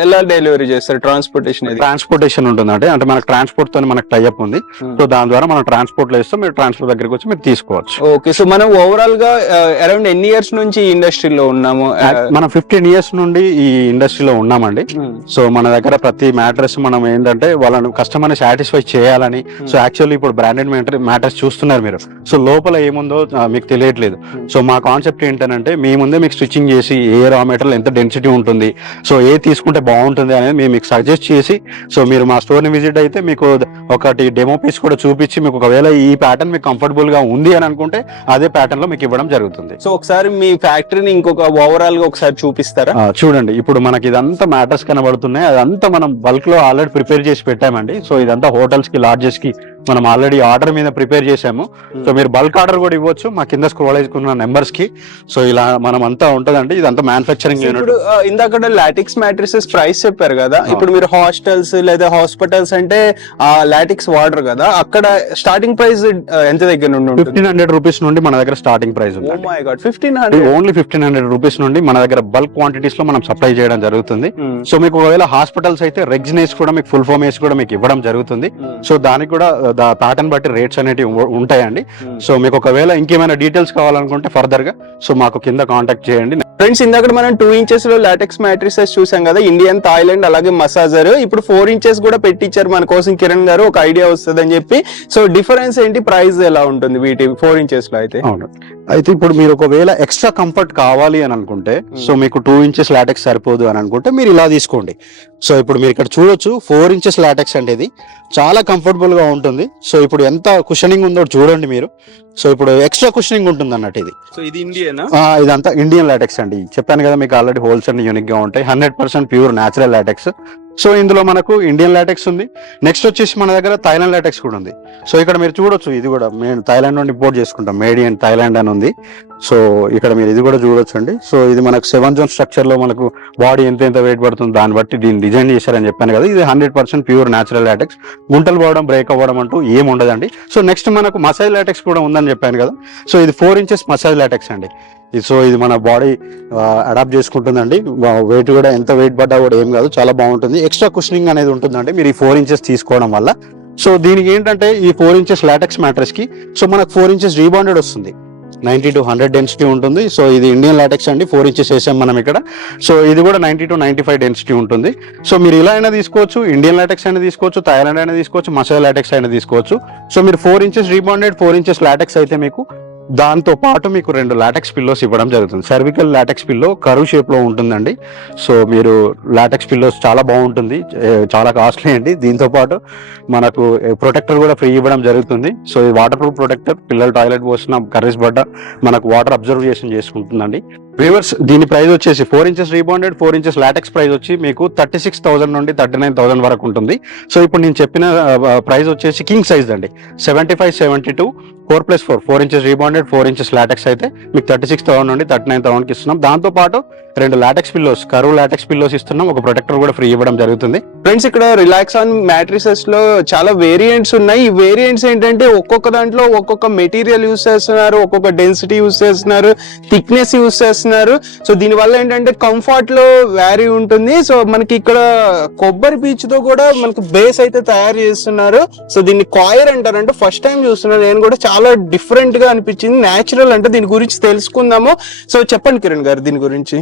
ఎలా డెలివరీ చేస్తారు? ట్రాన్స్పోర్టేషన్ ఉంటుందండి. అంటే మనకు ట్రాన్స్పోర్ట్ తో మనకు టైఅప్ ఉంది. సో దాని ద్వారా మనం ట్రాన్స్పోర్ట్ లో ఇస్తాం, మీరు ట్రాన్స్పోర్ట్ దగ్గరికి వచ్చి మీరు తీసుకోవచ్చు. ఓకే. సో మనం ఓవరాల్ గా అరౌండ్ ఎన్ని ఇయర్స్ నుంచి ఈ ఇండస్ట్రీలో ఉన్నాము? మనం 15 years నుండి ఈ ఇండస్ట్రీలో ఉన్నామండి. సో మన దగ్గర ప్రతి మ్యాట్రెస్ మనం ఏంటంటే వాళ్ళని కస్టమర్ ని సాటిస్ఫై చేయాలని. సో యాక్చువల్లీ ఇప్పుడు బ్రాండెడ్ మ్యాట్రెస్ చూస్తున్నారు మీరు, సో లోపల ఏముందో మీకు తెలియట్లేదు. సో మా కాన్సెప్ట్ ఏంటంటే మీ ముందే మీకు స్టిచ్చింగ్ చేసి ఏ రా మెటీరియల్ ఎంత డెన్సిటీ ఉంటుంది, సో ఏ తీసుకుంటే బాగుంటుంది అనేది మేము మీకు సజెస్ట్ చేసి, సో మీరు మా స్టోర్ ని విజిట్ అయితే మీకు ఒకటి డెమో పీస్ కూడా చూపించి మీకు ఒకవేళ ఈ ప్యాటర్న్ మీకు కంఫర్టబుల్ గా ఉంది అని అనుకుంటే అదే ప్యాటర్న్ లో మీకు ఇవ్వడం జరుగుతుంది. సో ఒకసారి మీ ఫ్యాక్టరీని ఇంకొక ఓవరాల్ గా ఒకసారి చూపిస్తారా? చూడండి, ఇప్పుడు మనకి ఇదంతా మ్యాటర్స్ కనబడుతున్నాయి. అదంతా మనం బల్క్ లో ఆల్రెడీ ప్రిపేర్ చేసి పెట్టామండి. సో ఇదంతా హోటల్స్ కి, లాడ్జెస్ కి మనం ఆల్రెడీ ఆర్డర్ మీద ప్రిపేర్ చేసాము. సో మీరు బల్క్ ఆర్డర్ కూడా ఇవ్వచ్చు మా కింద స్క్రోల్ చేసుకున్న నెంబర్స్ కి. సో ఇలా మనం అంతా ఉంటదండి, ఇదంతా మ్యానుఫ్యాక్చరింగ్ యూనిట్. ఇప్పుడు ఇందాక లాటిక్స్ మ్యాట్రిసెస్ ప్రైస్ చెప్పారు కదా, ఇప్పుడు మీరు హాస్టల్స్ లేదా హాస్పిటల్స్ అంటే లాటిక్స్ వాడరు కదా, అక్కడ స్టార్టింగ్ ప్రైస్ ఎంత దగ్గర నుండి? 1500 rupees నుండి మన దగ్గర స్టార్టింగ్ ప్రైస్ ఉంది. 1500 ఓన్లీ 1500 rupees నుండి మన దగ్గర బల్క్ క్వాంటిటీస్ లో మనం సప్లై చేయడం జరుగుతుంది. సో మీకు ఒకవేళ హాస్పిటల్స్ అయితే రెగ్జినేస్ కూడా మీకు ఫుల్ ఫామ్ కూడా మీకు ఇవ్వడం జరుగుతుంది. సో దానికి కూడా ప్యాటర్న్ బట్టి రేట్స్ అనేవి ఉంటాయండి. సో మీకు ఒకవేళ ఇంకేమైనా డీటెయిల్స్ కావాలనుకుంటే ఫర్దర్ గా సో మాకు కింద కాంటాక్ట్ చేయండి. ఫ్రెండ్స్, ఇందాక మనం 2 inches లో లాటెక్స్ మ్యాట్రిసెస్ చూసాం కదా, ఇండియన్, థాయిలాండ్, అలాగే మసాజర్. ఇప్పుడు 4 inches కూడా పెట్టించారు మన కోసం కిరణ్ గారు, ఒక ఐడియా వస్తుంది అని చెప్పి. సో డిఫరెన్స్ ఏంటి, ప్రైస్ ఎలా ఉంటుంది వీటి 4 inches లో అయితే? అవును, అయితే ఇప్పుడు మీరు ఒకవేళ ఎక్స్ట్రా కంఫర్ట్ కావాలి అని అనుకుంటే, సో మీకు 2 inches లాటెక్స్ సరిపోదు అని అనుకుంటే మీరు ఇలా తీసుకోండి. సో ఇప్పుడు మీరు ఇక్కడ చూడొచ్చు 4 inches లాటెక్స్ అంటే ఇది చాలా కంఫర్టబుల్ గా ఉంటుంది. సో ఇప్పుడు ఎంత కుషనింగ్ ఉందో చూడండి మీరు. సో ఇప్పుడు ఎక్స్ట్రా కుషనింగ్ ఉంటుంది అన్నట్టు ఇది. సో ఇది ఇండియనా? ఇదంతా ఇండియన్ లాటెక్స్ అండి. చెప్పాను కదా మీకు ఆల్రెడీ, హోల్స్ అన్ని యూనిక్ గా ఉంటాయి. 100% ప్యూర్ న్యాచురల్ లాటెక్స్. సో ఇందులో మనకు ఇండియన్ లాటెక్స్ ఉంది. నెక్స్ట్ వచ్చేసి మన దగ్గర థాయిలాండ్ లాటెక్స్ కూడా ఉంది. సో ఇక్కడ మీరు చూడొచ్చు, ఇది కూడా మేము థాయిలాండ్ నుండి ఇంపోర్ట్ చేసుకుంటాం, మేడ్ ఇన్ థాయిలాండ్ అని ఉంది. సో ఇక్కడ మీరు ఇది కూడా చూడొచ్చు అండి. సో ఇది మనకు 7 zone స్ట్రక్చర్ లో మనకు బాడీ ఎంత వెయిట్ పడుతుంది దాన్ని బట్టి దీన్ని డిజైన్ చేశారని చెప్పాను కదా. ఇది 100% ప్యూర్ న్యాచురల్ లాటెక్స్. గుంటలు పోవడం, బ్రేక్ అవ్వడం అంటూ ఏం ఉండదండి. సో నెక్స్ట్ మనకు మసాజ్ లాటెక్స్ కూడా ఉందని చెప్పాను కదా. సో ఇది 4 inches మసాజ్ లాటెక్స్ అండి. సో ఇది మన బాడీ అడాప్ట్ చేసుకుంటుందండి. వెయిట్ కూడా ఎంత వెయిట్ పడ్డా కూడా ఏం కాదు, చాలా బాగుంటుంది. ఎక్స్ట్రా కుషనింగ్ అనేది ఉంటుందండి మీరు ఈ 4 inches తీసుకోవడం వల్ల. సో దీనికి ఏంటంటే ఈ 4 inches లాటెక్స్ మ్యాట్రెస్ కి సో మనకు 4 inches రీబాండెడ్ వస్తుంది, 90 to 100 డెన్సిటీ ఉంటుంది. సో ఇది ఇండియన్ లాటెక్స్ అండి, 4 inches వేసాం మనం ఇక్కడ. సో ఇది కూడా 90 to 95 డెన్సిటీ ఉంటుంది. సో మీరు ఇలా అయినా తీసుకోవచ్చు, ఇండియన్ లాటెక్స్ అయినా తీసుకోవచ్చు, థాయిలాండ్ అయినా తీసుకోవచ్చు, మసాజ్ లాటెక్స్ అయినా తీసుకోవచ్చు. సో మీరు 4 inches రీబాండెడ్, 4 inches లాటెక్స్ అయితే మీకు దాంతో పాటు మీకు 2 లాటెక్స్ పిల్లోస్ ఇవ్వడం జరుగుతుంది. Cervical LaTeX pillow curve shape లో ఉంటుందండి. సో మీరు లాటెక్స్ పిల్లోస్ చాలా బాగుంటుంది, చాలా కాస్ట్లీ అండి. దీంతో పాటు మనకు ప్రొటెక్టర్ కూడా ఫ్రీ ఇవ్వడం జరుగుతుంది. సో ఈ వాటర్ ప్రూఫ్ ప్రొటెక్టర్, పిల్లలు టాయిలెట్ పోసిన కర్రీస్ పడ్డ మనకు వాటర్ అబ్జర్వేషన్ చేసుకుంటుందండి. వ్యూవర్స్, దీని ప్రైస్ వచ్చేసి 4 inches rebonded, 4 inches LaTeX price వచ్చి మీకు 36,000 నుండి 39,000 వరకు ఉంటుంది. సో ఇప్పుడు నేను చెప్పిన ప్రైస్ వచ్చేసి కింగ్ సైజ్ అండి, 75, 72, 4+4, 4 inches రీబాండెడ్, 4 inches లాటెక్స్ అయితే మీకు 36,000 నుండి 39,000కి ఇస్తున్నాం. దాంతో పాటు 2 లాటెక్స్ పిల్లోస్, కరువు లాటెక్స్ పిల్లోస్ ఇస్తున్నాం. ఒక ప్రొటెక్టర్ కూడా ఫ్రీ ఇవ్వడం జరుగుతుంది. ఫ్రెండ్స్, ఇక్కడ రిలాక్సాన్ మ్యాట్రిసెస్ లో చాలా వేరియంట్స్ ఉన్నాయి. ఈ వేరియంట్స్ ఏంటంటే ఒక్కొక్క దాంట్లో ఒక్కొక్క మెటీరియల్ యూస్ చేస్తున్నారు, ఒక్కొక్క డెన్సిటీ యూస్ చేస్తున్నారు, థిక్నెస్ యూస్ చేస్తున్నారు. సో దీని వల్ల ఏంటంటే కంఫర్ట్ లో వ్యారీ ఉంటుంది. సో మనకి ఇక్కడ కొబ్బరి పీచు తో కూడా మనకి బేస్ అయితే తయారు చేస్తున్నారు. సో దీన్ని కాయర్ అంటారు. అంటే ఫస్ట్ టైం చూస్తున్నాను నేను కూడా, చాలా డిఫరెంట్ గా అనిపించింది. న్యాచురల్ అంటే దీని గురించి తెలుసుకుందాము. సో చెప్పండి కిరణ్ గారు దీని గురించి.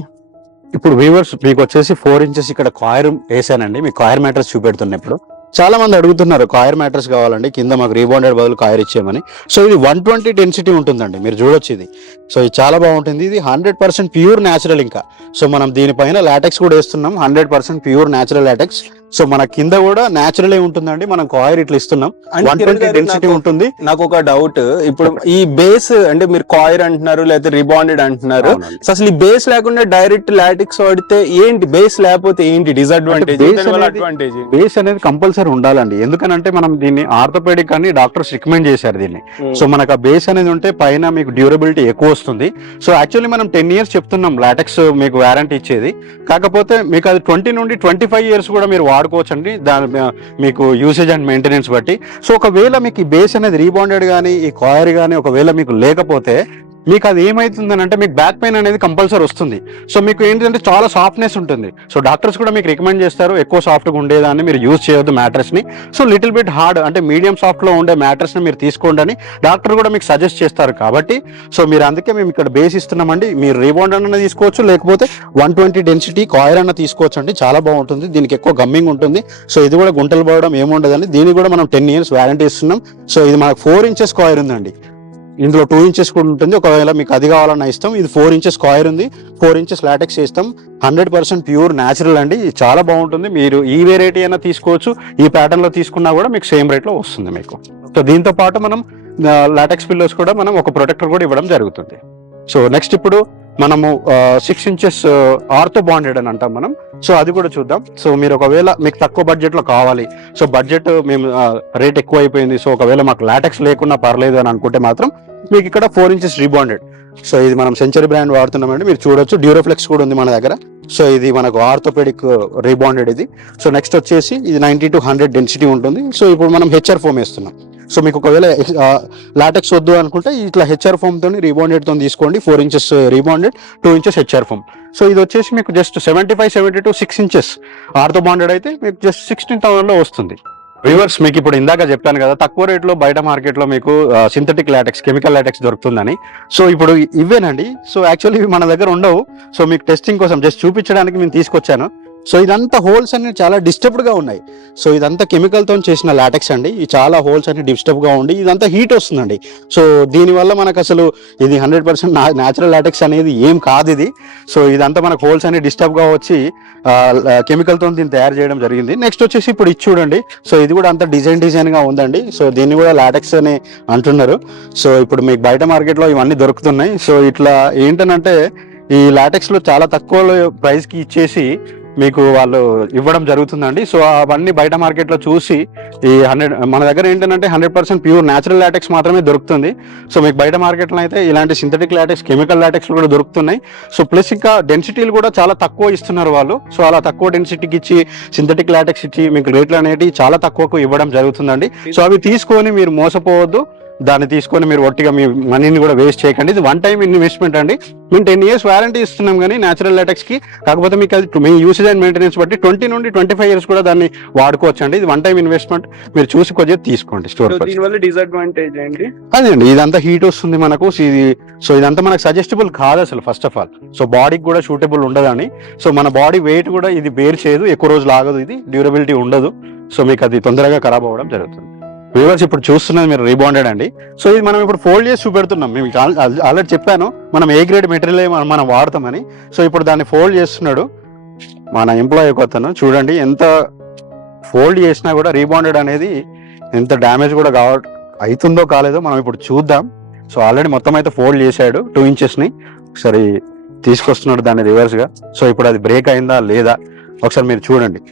ఇప్పుడు వ్యూవర్స్, మీకు వచ్చేసి 4 ఇంచెస్ ఇక్కడ కాయర్ వేసానండి. మీకు కాయర్ మ్యాట్రెస్ చూపెడుతున్నా. ఇప్పుడు చాలా మంది అడుగుతున్నారు కాయర్ మ్యాట్రెస్ కావాలండి, కింద మాకు రీబాండెడ్ బదులు కాయర్ ఇచ్చేయమని. సో ఇది 120 డెన్సిటీ ఉంటుందండి, మీరు చూడొచ్చు ఇది. సో ఇది చాలా బాగుంటుంది. ఇది 100% ప్యూర్ న్యాచురల్. ఇంకా సో మనం దీనిపైన లాటెక్స్ కూడా వేస్తున్నాం, 100% ప్యూర్ న్యాచురల్ లాటెక్స్. సో మన కింద కూడా న్యాచురల్ ఉంటుందండి. మనం కాయర్ ఇట్లా ఇస్తున్నాం, 120 డెన్సిటీ ఉంటుంది. నాకు ఒక డౌట్, ఇప్పుడు ఈ బేస్ అంటే మీరు కాయర్ అంటున్నారు లేదా రిబాండెడ్ అంటున్నారు, సో అసలు ఈ బేస్ లేకుండా డైరెక్ట్ లాటెక్స్ వాడితే ఏంటి, బేస్ లేకపోతే ఏంటి డిసడ్వాంటేజ్, అడ్వాంటేజ్? బేస్ అనేది కంపల్సరీ ఉండాలండి. ఎందుకనంటే మనం దీన్ని ఆర్థోపెడిక్ అని డాక్టర్స్ రికమెండ్ చేశారు దీన్ని. సో మనకు ఆ బేస్ అనేది ఉంటే పైన మీకు డ్యూరబిలిటీ ఎక్కువ వస్తుంది. సో యాక్చువల్లీ మనం 10 years చెప్తున్నాం లాటెక్స్ మీకు వారంటీ ఇచ్చేది. కాకపోతే మీకు అది 20 నుండి 25 years కూడా మీరు వాడుకోవచ్చు అండి, దాని మీకు యూసేజ్ అండ్ మెయింటెనెన్స్ బట్టి. సో ఒకవేళ మీకు ఈ బేస్ అనేది రీబాండెడ్ కానీ ఈ కాయర్ కానీ ఒకవేళ మీకు లేకపోతే మీకు అది ఏమైతుందని అంటే మీకు బ్యాక్ పెయిన్ అనేది కంపల్సరీ వస్తుంది. సో మీకు ఏంటంటే చాలా సాఫ్ట్నెస్ ఉంటుంది. సో డాక్టర్స్ కూడా మీకు రికమెండ్ చేస్తారు ఎక్కువ సాఫ్ట్గా ఉండేదాన్ని మీరు యూజ్ చేయొద్దు మ్యాట్రెస్ ని. సో లిటిల్ బిట్ హార్డ్ అంటే మీడియం సాఫ్ట్ లో ఉండే మ్యాట్రెస్ ని మీరు తీసుకోండి అని డాక్టర్ కూడా మీకు సజెస్ట్ చేస్తారు. కాబట్టి సో మీరు అందుకే మేము ఇక్కడ బేస్ ఇస్తున్నామండి. మీరు రీబాండ్ అన్న తీసుకోవచ్చు, లేకపోతే 120 డెన్సిటీ కాయర్ అన్న తీసుకోవచ్చు అండి. చాలా బాగుంటుంది, దీనికి ఎక్కువ గమ్మింగ్ ఉంటుంది. సో ఇది కూడా గుంటలు పోవడం ఏముండదండి. దీనికి కూడా మనం 10 years వారంటీ ఇస్తున్నాం. సో ఇది మనకు 4 inches కాయర్ ఉందండి, ఇందులో 2 inches కూడా ఉంటుంది. ఒకవేళ మీకు అది కావాలన్నా ఇస్తాం. ఇది 4 inches కాయర్ ఉంది, 4 inches లాటెక్స్ ఇస్తాం. 100% ప్యూర్ న్యాచురల్ అండి. ఇది చాలా బాగుంటుంది. మీరు ఈ వెరైటీ అయినా తీసుకోవచ్చు, ఈ ప్యాటర్న్ లో తీసుకున్నా కూడా మీకు సేమ్ రేట్ లో వస్తుంది మీకు. సో దీంతో పాటు మనం లాటెక్స్ పిల్లోస్ కూడా మనం ఒక ప్రొటెక్టర్ కూడా ఇవ్వడం జరుగుతుంది. సో నెక్స్ట్ ఇప్పుడు మనము 6 inches ఆర్థో బాండెడ్ అని అంటాం మనం. సో అది కూడా చూద్దాం. సో మీరు ఒకవేళ మీకు తక్కువ బడ్జెట్ లో కావాలి, సో బడ్జెట్ మేము రేట్ ఎక్కువ అయిపోయింది, సో ఒకవేళ మాకు లాటెక్స్ లేకున్నా పర్లేదు అని అనుకుంటే మాత్రం మీకు ఇక్కడ 4 inches రీబాండెడ్. సో ఇది మనం సెంచరీ బ్రాండ్ వాడుతున్నామండి, మీరు చూడొచ్చు. డ్యూరోఫ్లెక్స్ కూడా ఉంది మన దగ్గర. సో ఇది మనకు ఆర్థోపెడిక్ రీబాండెడ్ ఇది. సో నెక్స్ట్ వచ్చేసి ఇది 90 to 100 డెన్సిటీ ఉంటుంది. సో ఇప్పుడు మనం హెచ్ఆర్ ఫోమ్ వేస్తున్నాం. సో మీకు ఒకవేళ లాటెక్స్ వద్దు అనుకుంటే ఇట్లా హెచ్ఆర్ ఫోమ్ తోని రీబాండెడ్ తో తీసుకోండి. 4 inches rebonded, 2 inches HR foam. So ఇది వచ్చేసి మీకు just 75-70 to 6 inches ortho bonded అయితే మీకు జస్ట్ 16,000 లో వస్తుంది. వ్యూవర్స్, మీకు ఇప్పుడు ఇందాక చెప్పాను కదా తక్కువ రేట్లో బయట మార్కెట్ లో మీకు సింథటిక్ లాటెక్స్, కెమికల్ లాటెక్స్ దొరుకుతుందని. సో ఇప్పుడు ఇవేనండి. సో యాక్చువల్లీ ఇవి మన దగ్గర ఉండవు. సో మీకు టెస్టింగ్ కోసం జస్ట్ చూపించడానికి నేను తీసుకొచ్చాను. సో ఇదంతా హోల్స్ అన్ని చాలా డిస్టర్బ్డ్ గా ఉన్నాయి. సో ఇదంతా కెమికల్ తో చేసిన లాటెక్స్ అండి. ఈ చాలా హోల్స్ అన్ని డిస్టర్బ్ గా ఉండి ఇదంతా హీట్ వస్తుందండి. సో దీనివల్ల మనకు అసలు ఇది 100% న్యాచురల్ లాటెక్స్ అనేది ఏం కాదు ఇది. సో ఇదంతా మనకు హోల్స్ అన్ని డిస్టర్బ్ గా వచ్చి కెమికల్ తో దీన్ని తయారు చేయడం జరిగింది. నెక్స్ట్ వచ్చేసి ఇప్పుడు ఇది చూడండి. సో ఇది కూడా అంత డిజైన్ గా ఉందండి. సో దీన్ని కూడా లాటెక్స్ అని అంటున్నారు. సో ఇప్పుడు మీకు బయట మార్కెట్ లో ఇవన్నీ దొరుకుతున్నాయి. సో ఇట్లా ఏంటనంటే ఈ లాటెక్స్ లో చాలా తక్కువ ప్రైస్ కి ఇచ్చేసి మీకు వాళ్ళు ఇవ్వడం జరుగుతుందండి. సో అవన్నీ బయట మార్కెట్ లో చూసి ఈ 100 మన దగ్గర ఏంటంటే 100% ప్యూర్ న్యాచురల్ లాటెక్స్ మాత్రమే దొరుకుతుంది. సో మీకు బయట మార్కెట్ లో అయితే ఇలాంటి సింథటిక్ లాటెక్స్, కెమికల్ లాటెక్స్ కూడా దొరుకుతున్నాయి. సో ప్లస్ ఇంకా డెన్సిటీలు కూడా చాలా తక్కువ ఇస్తున్నారు వాళ్ళు. సో అలా తక్కువ డెన్సిటీకి ఇచ్చి సింథటిక్ లాటెక్స్ ఇచ్చి మీకు రేట్లు అనేవి చాలా తక్కువకు ఇవ్వడం జరుగుతుందండి. సో అవి తీసుకొని మీరు మోసపోవద్దు. దాన్ని తీసుకొని మీరు ఒట్టిగా మీ మనీని కూడా వేస్ట్ చేయకండి. ఇది 1 time ఇన్వెస్ట్మెంట్ అండి. మేము 10 years వారంటీ ఇస్తున్నాం కానీ న్యాచురల్ లాటెక్స్ కి. కాకపోతే మీకు అది మీ యూసేజ్ అండ్ మెయింటెనెన్స్ బట్టి 20 నుండి 25 years కూడా దాన్ని వాడుకోవచ్చు అండి. ఇది 1 time ఇన్వెస్ట్మెంట్, మీరు చూసి కొద్దిగా తీసుకోండి. స్టోర్ డిసడ్వాంటేజ్ ఏంటి? అదే అండి, ఇదంతా హీట్ వస్తుంది మనకు. సో ఇదంతా మనకు సజెస్టబుల్ కాదు అసలు ఫస్ట్ ఆఫ్ ఆల్. సో బాడీకి కూడా సూటబుల్ ఉండదని. సో మన బాడీ వెయిట్ కూడా ఇది బేర్ చేయదు, ఎక్కువ రోజులు ఆగదు, ఇది డ్యూరబిలిటీ ఉండదు. సో మీకు అది తొందరగా ఖరాబ్ అవ్వడం జరుగుతుంది. వ్యూవర్స్, ఇప్పుడు చూస్తున్నది మీరు రీబాండెడ్ అండి. సో ఇది మనం ఇప్పుడు ఫోల్డ్ చేసి చూపెడుతున్నాం. మేము ఆల్రెడీ చెప్పాను మనం ఏ గ్రేడ్ మెటీరియల్ మనం వాడతామని. సో ఇప్పుడు దాన్ని ఫోల్డ్ చేస్తున్నాడు మన ఎంప్లాయీ కొత్తను. చూడండి ఎంత ఫోల్డ్ చేసినా కూడా రీబాండెడ్ అనేది ఎంత డ్యామేజ్ కూడా అవుతుందో కాలేదో మనం ఇప్పుడు చూద్దాం. సో ఆల్రెడీ మొత్తం అయితే ఫోల్డ్ చేశాడు 2 inches ని. ఒకసారి తీసుకొస్తున్నాడు దాన్ని రివర్స్ గా. సో ఇప్పుడు అది బ్రేక్ అయిందా లేదా ఒకసారి మీరు చూడండి.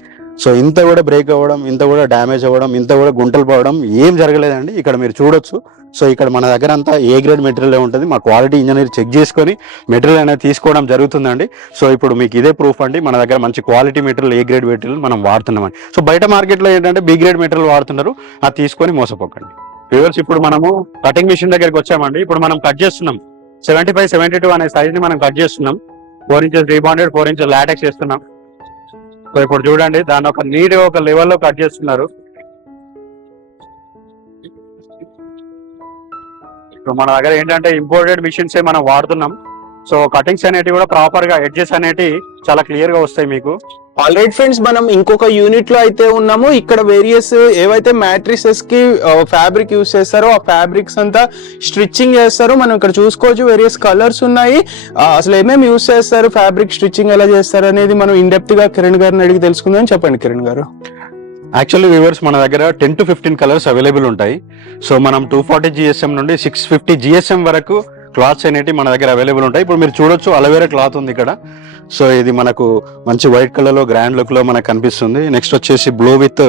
సో ఇంత కూడా బ్రేక్ అవ్వడం, ఇంత కూడా డ్యామేజ్ అవ్వడం, ఇంత కూడా గుంటలు పోవడం ఏం జరగలేదండి. ఇక్కడ మీరు చూడొచ్చు. సో ఇక్కడ మన దగ్గర అంతా ఏ గ్రేడ్ మెటీరియల్ ఉంటుంది, మా క్వాలిటీ ఇంజనీర్ చెక్ చేసుకొని మెటీరియల్ అనేది తీసుకోవడం జరుగుతుందండి. సో ఇప్పుడు మీకు ఇదే ప్రూఫ్ అండి, మన దగ్గర మంచి quality material A grade material మనం వాడుతున్నామని. సో బయట మార్కెట్లో ఏంటంటే బి గ్రేడ్ మెటీరియల్ వాడుతున్నారు, అది తీసుకొని మోసపోకండి. వ్యూవర్స్ ఇప్పుడు మనము కటింగ్ మిషన్ దగ్గరికి వచ్చామండి. ఇప్పుడు మనం కట్ చేస్తున్నాం 75-72 అనే సైజ్ ని మనం కట్ చేస్తున్నాం. 4 ఇంచెస్ రీబాండెడ్, 4 ఇంచెస్ లాటెక్స్ చేస్తున్నాం. సో ఇప్పుడు చూడండి దాన్ని ఒక నీట్ గా ఒక లెవెల్లో కట్ చేస్తున్నారు. సో మన దగ్గర ఏంటంటే ఇంపోర్టెడ్ మిషన్స్ మనం వాడుతున్నాం. సో కటింగ్స్ అనేటివి కూడా ప్రాపర్ గా ఎడ్జెస్ అనేటివి చాలా క్లియర్ గా వస్తాయి మీకు. ఆల్రైట్ ఫ్రెండ్స్, మనం ఇంకొక యూనిట్ లో అయితే ఉన్నాము. ఇక్కడ వేరియస్ ఏవైతే మ్యాట్రిసెస్ కి ఫ్యాబ్రిక్ యూస్ చేస్తారో ఆ ఫ్యాబ్రిక్స్ అంతా స్టిచ్చింగ్ చేస్తారు. మనం ఇక్కడ చూసుకోవచ్చు వేరియస్ కలర్స్ ఉన్నాయి. అసలు ఏమేమి యూస్ చేస్తారు, ఫ్యాబ్రిక్ స్టిచ్చింగ్ ఎలా చేస్తారు అనేది మనం ఇన్ డెప్త్ గా కిరణ్ గారిని అడిగి తెలుసుకుందాం. చెప్పండి కిరణ్ గారు. యాక్చువల్లీ వ్యూవర్స్ మన దగ్గర 10 to 15 కలర్స్ అవైలబుల్ ఉంటాయి. సో మనం 240 GSM నుండి 650 GSM వరకు క్లాత్స్ అనేవి మన దగ్గర అవైలబుల్ ఉంటాయి. ఇప్పుడు మీరు చూడొచ్చు అలోవెరా క్లాత్ ఉంది ఇక్కడ. సో ఇది మనకు మంచి వైట్ కలర్ లో గ్రాండ్ లుక్ లో మనకు కనిపిస్తుంది. నెక్స్ట్ వచ్చేసి బ్లూ విత్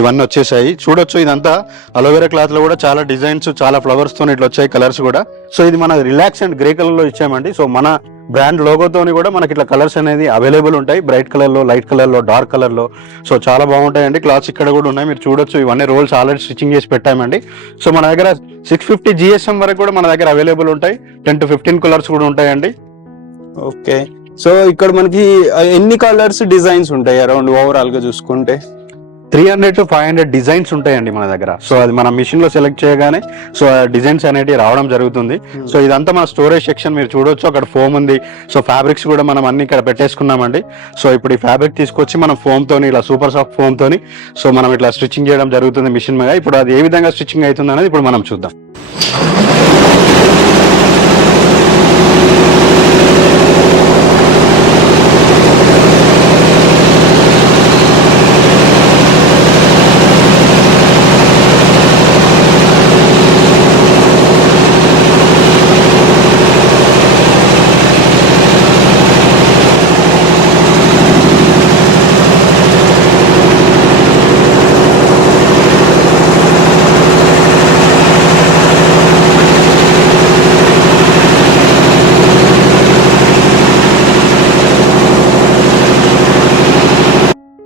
ఇవన్నీ వచ్చేసాయి చూడొచ్చు. ఇదంతా అలోవెరా క్లాత్ లో కూడా చాలా డిజైన్స్, చాలా ఫ్లవర్స్ తో ఇట్లా వచ్చాయి కలర్స్ కూడా. సో ఇది మన రిలాక్స్ అండ్ గ్రే కలర్ లో ఇచ్చామండి. సో మన బ్రాండ్ లోగోతోని కూడా మనకి ఇట్లా కలర్స్ అనేది అవైలబుల్ ఉంటాయి, బ్రైట్ కలర్ లో, లైట్ కలర్ లో, డార్క్ కలర్ లో. సో చాలా బాగుంటాయండి క్లాత్స్. ఇక్కడ కూడా ఉన్నాయి, మీరు చూడొచ్చు. ఇవన్నీ రోల్స్ ఆల్రెడీ స్టిచ్చింగ్ చేసి పెట్టామండి. సో మన దగ్గర 650 GSM వరకు కూడా మన దగ్గర అవైలబుల్ ఉంటాయి. 10 to 15 కలర్స్ కూడా ఉంటాయండి. ఓకే, సో ఇక్కడ మనకి ఎన్ని కలర్స్ డిజైన్స్ ఉంటాయి అరౌండ్ ఓవరాల్ గా చూసుకుంటే? 300 to 500 డిజైన్స్ ఉంటాయండి మన దగ్గర. సో అది మన మిషన్ లో సెలెక్ట్ చేయగానే సో డిజైన్స్ అనేవి రావడం జరుగుతుంది. సో ఇదంతా మన స్టోరేజ్ సెక్షన్ మీరు చూడొచ్చు. అక్కడ ఫోమ్ ఉంది. సో ఫ్యాబ్రిక్స్ కూడా మనం అన్ని ఇక్కడ పెట్టేసుకున్నామండి. సో ఇప్పుడు ఈ ఫ్యాబ్రిక్ తీసుకొచ్చి మనం ఫోమ్ తోని, ఇలా సూపర్ సాఫ్ట్ ఫోమ్ తోని సో మనం ఇట్లా స్టిచ్చింగ్ చేయడం జరుగుతుంది మిషన్ మీద. ఇప్పుడు అది ఏ విధంగా స్టిచ్చింగ్ అవుతుంది అనేది ఇప్పుడు మనం చూద్దాం.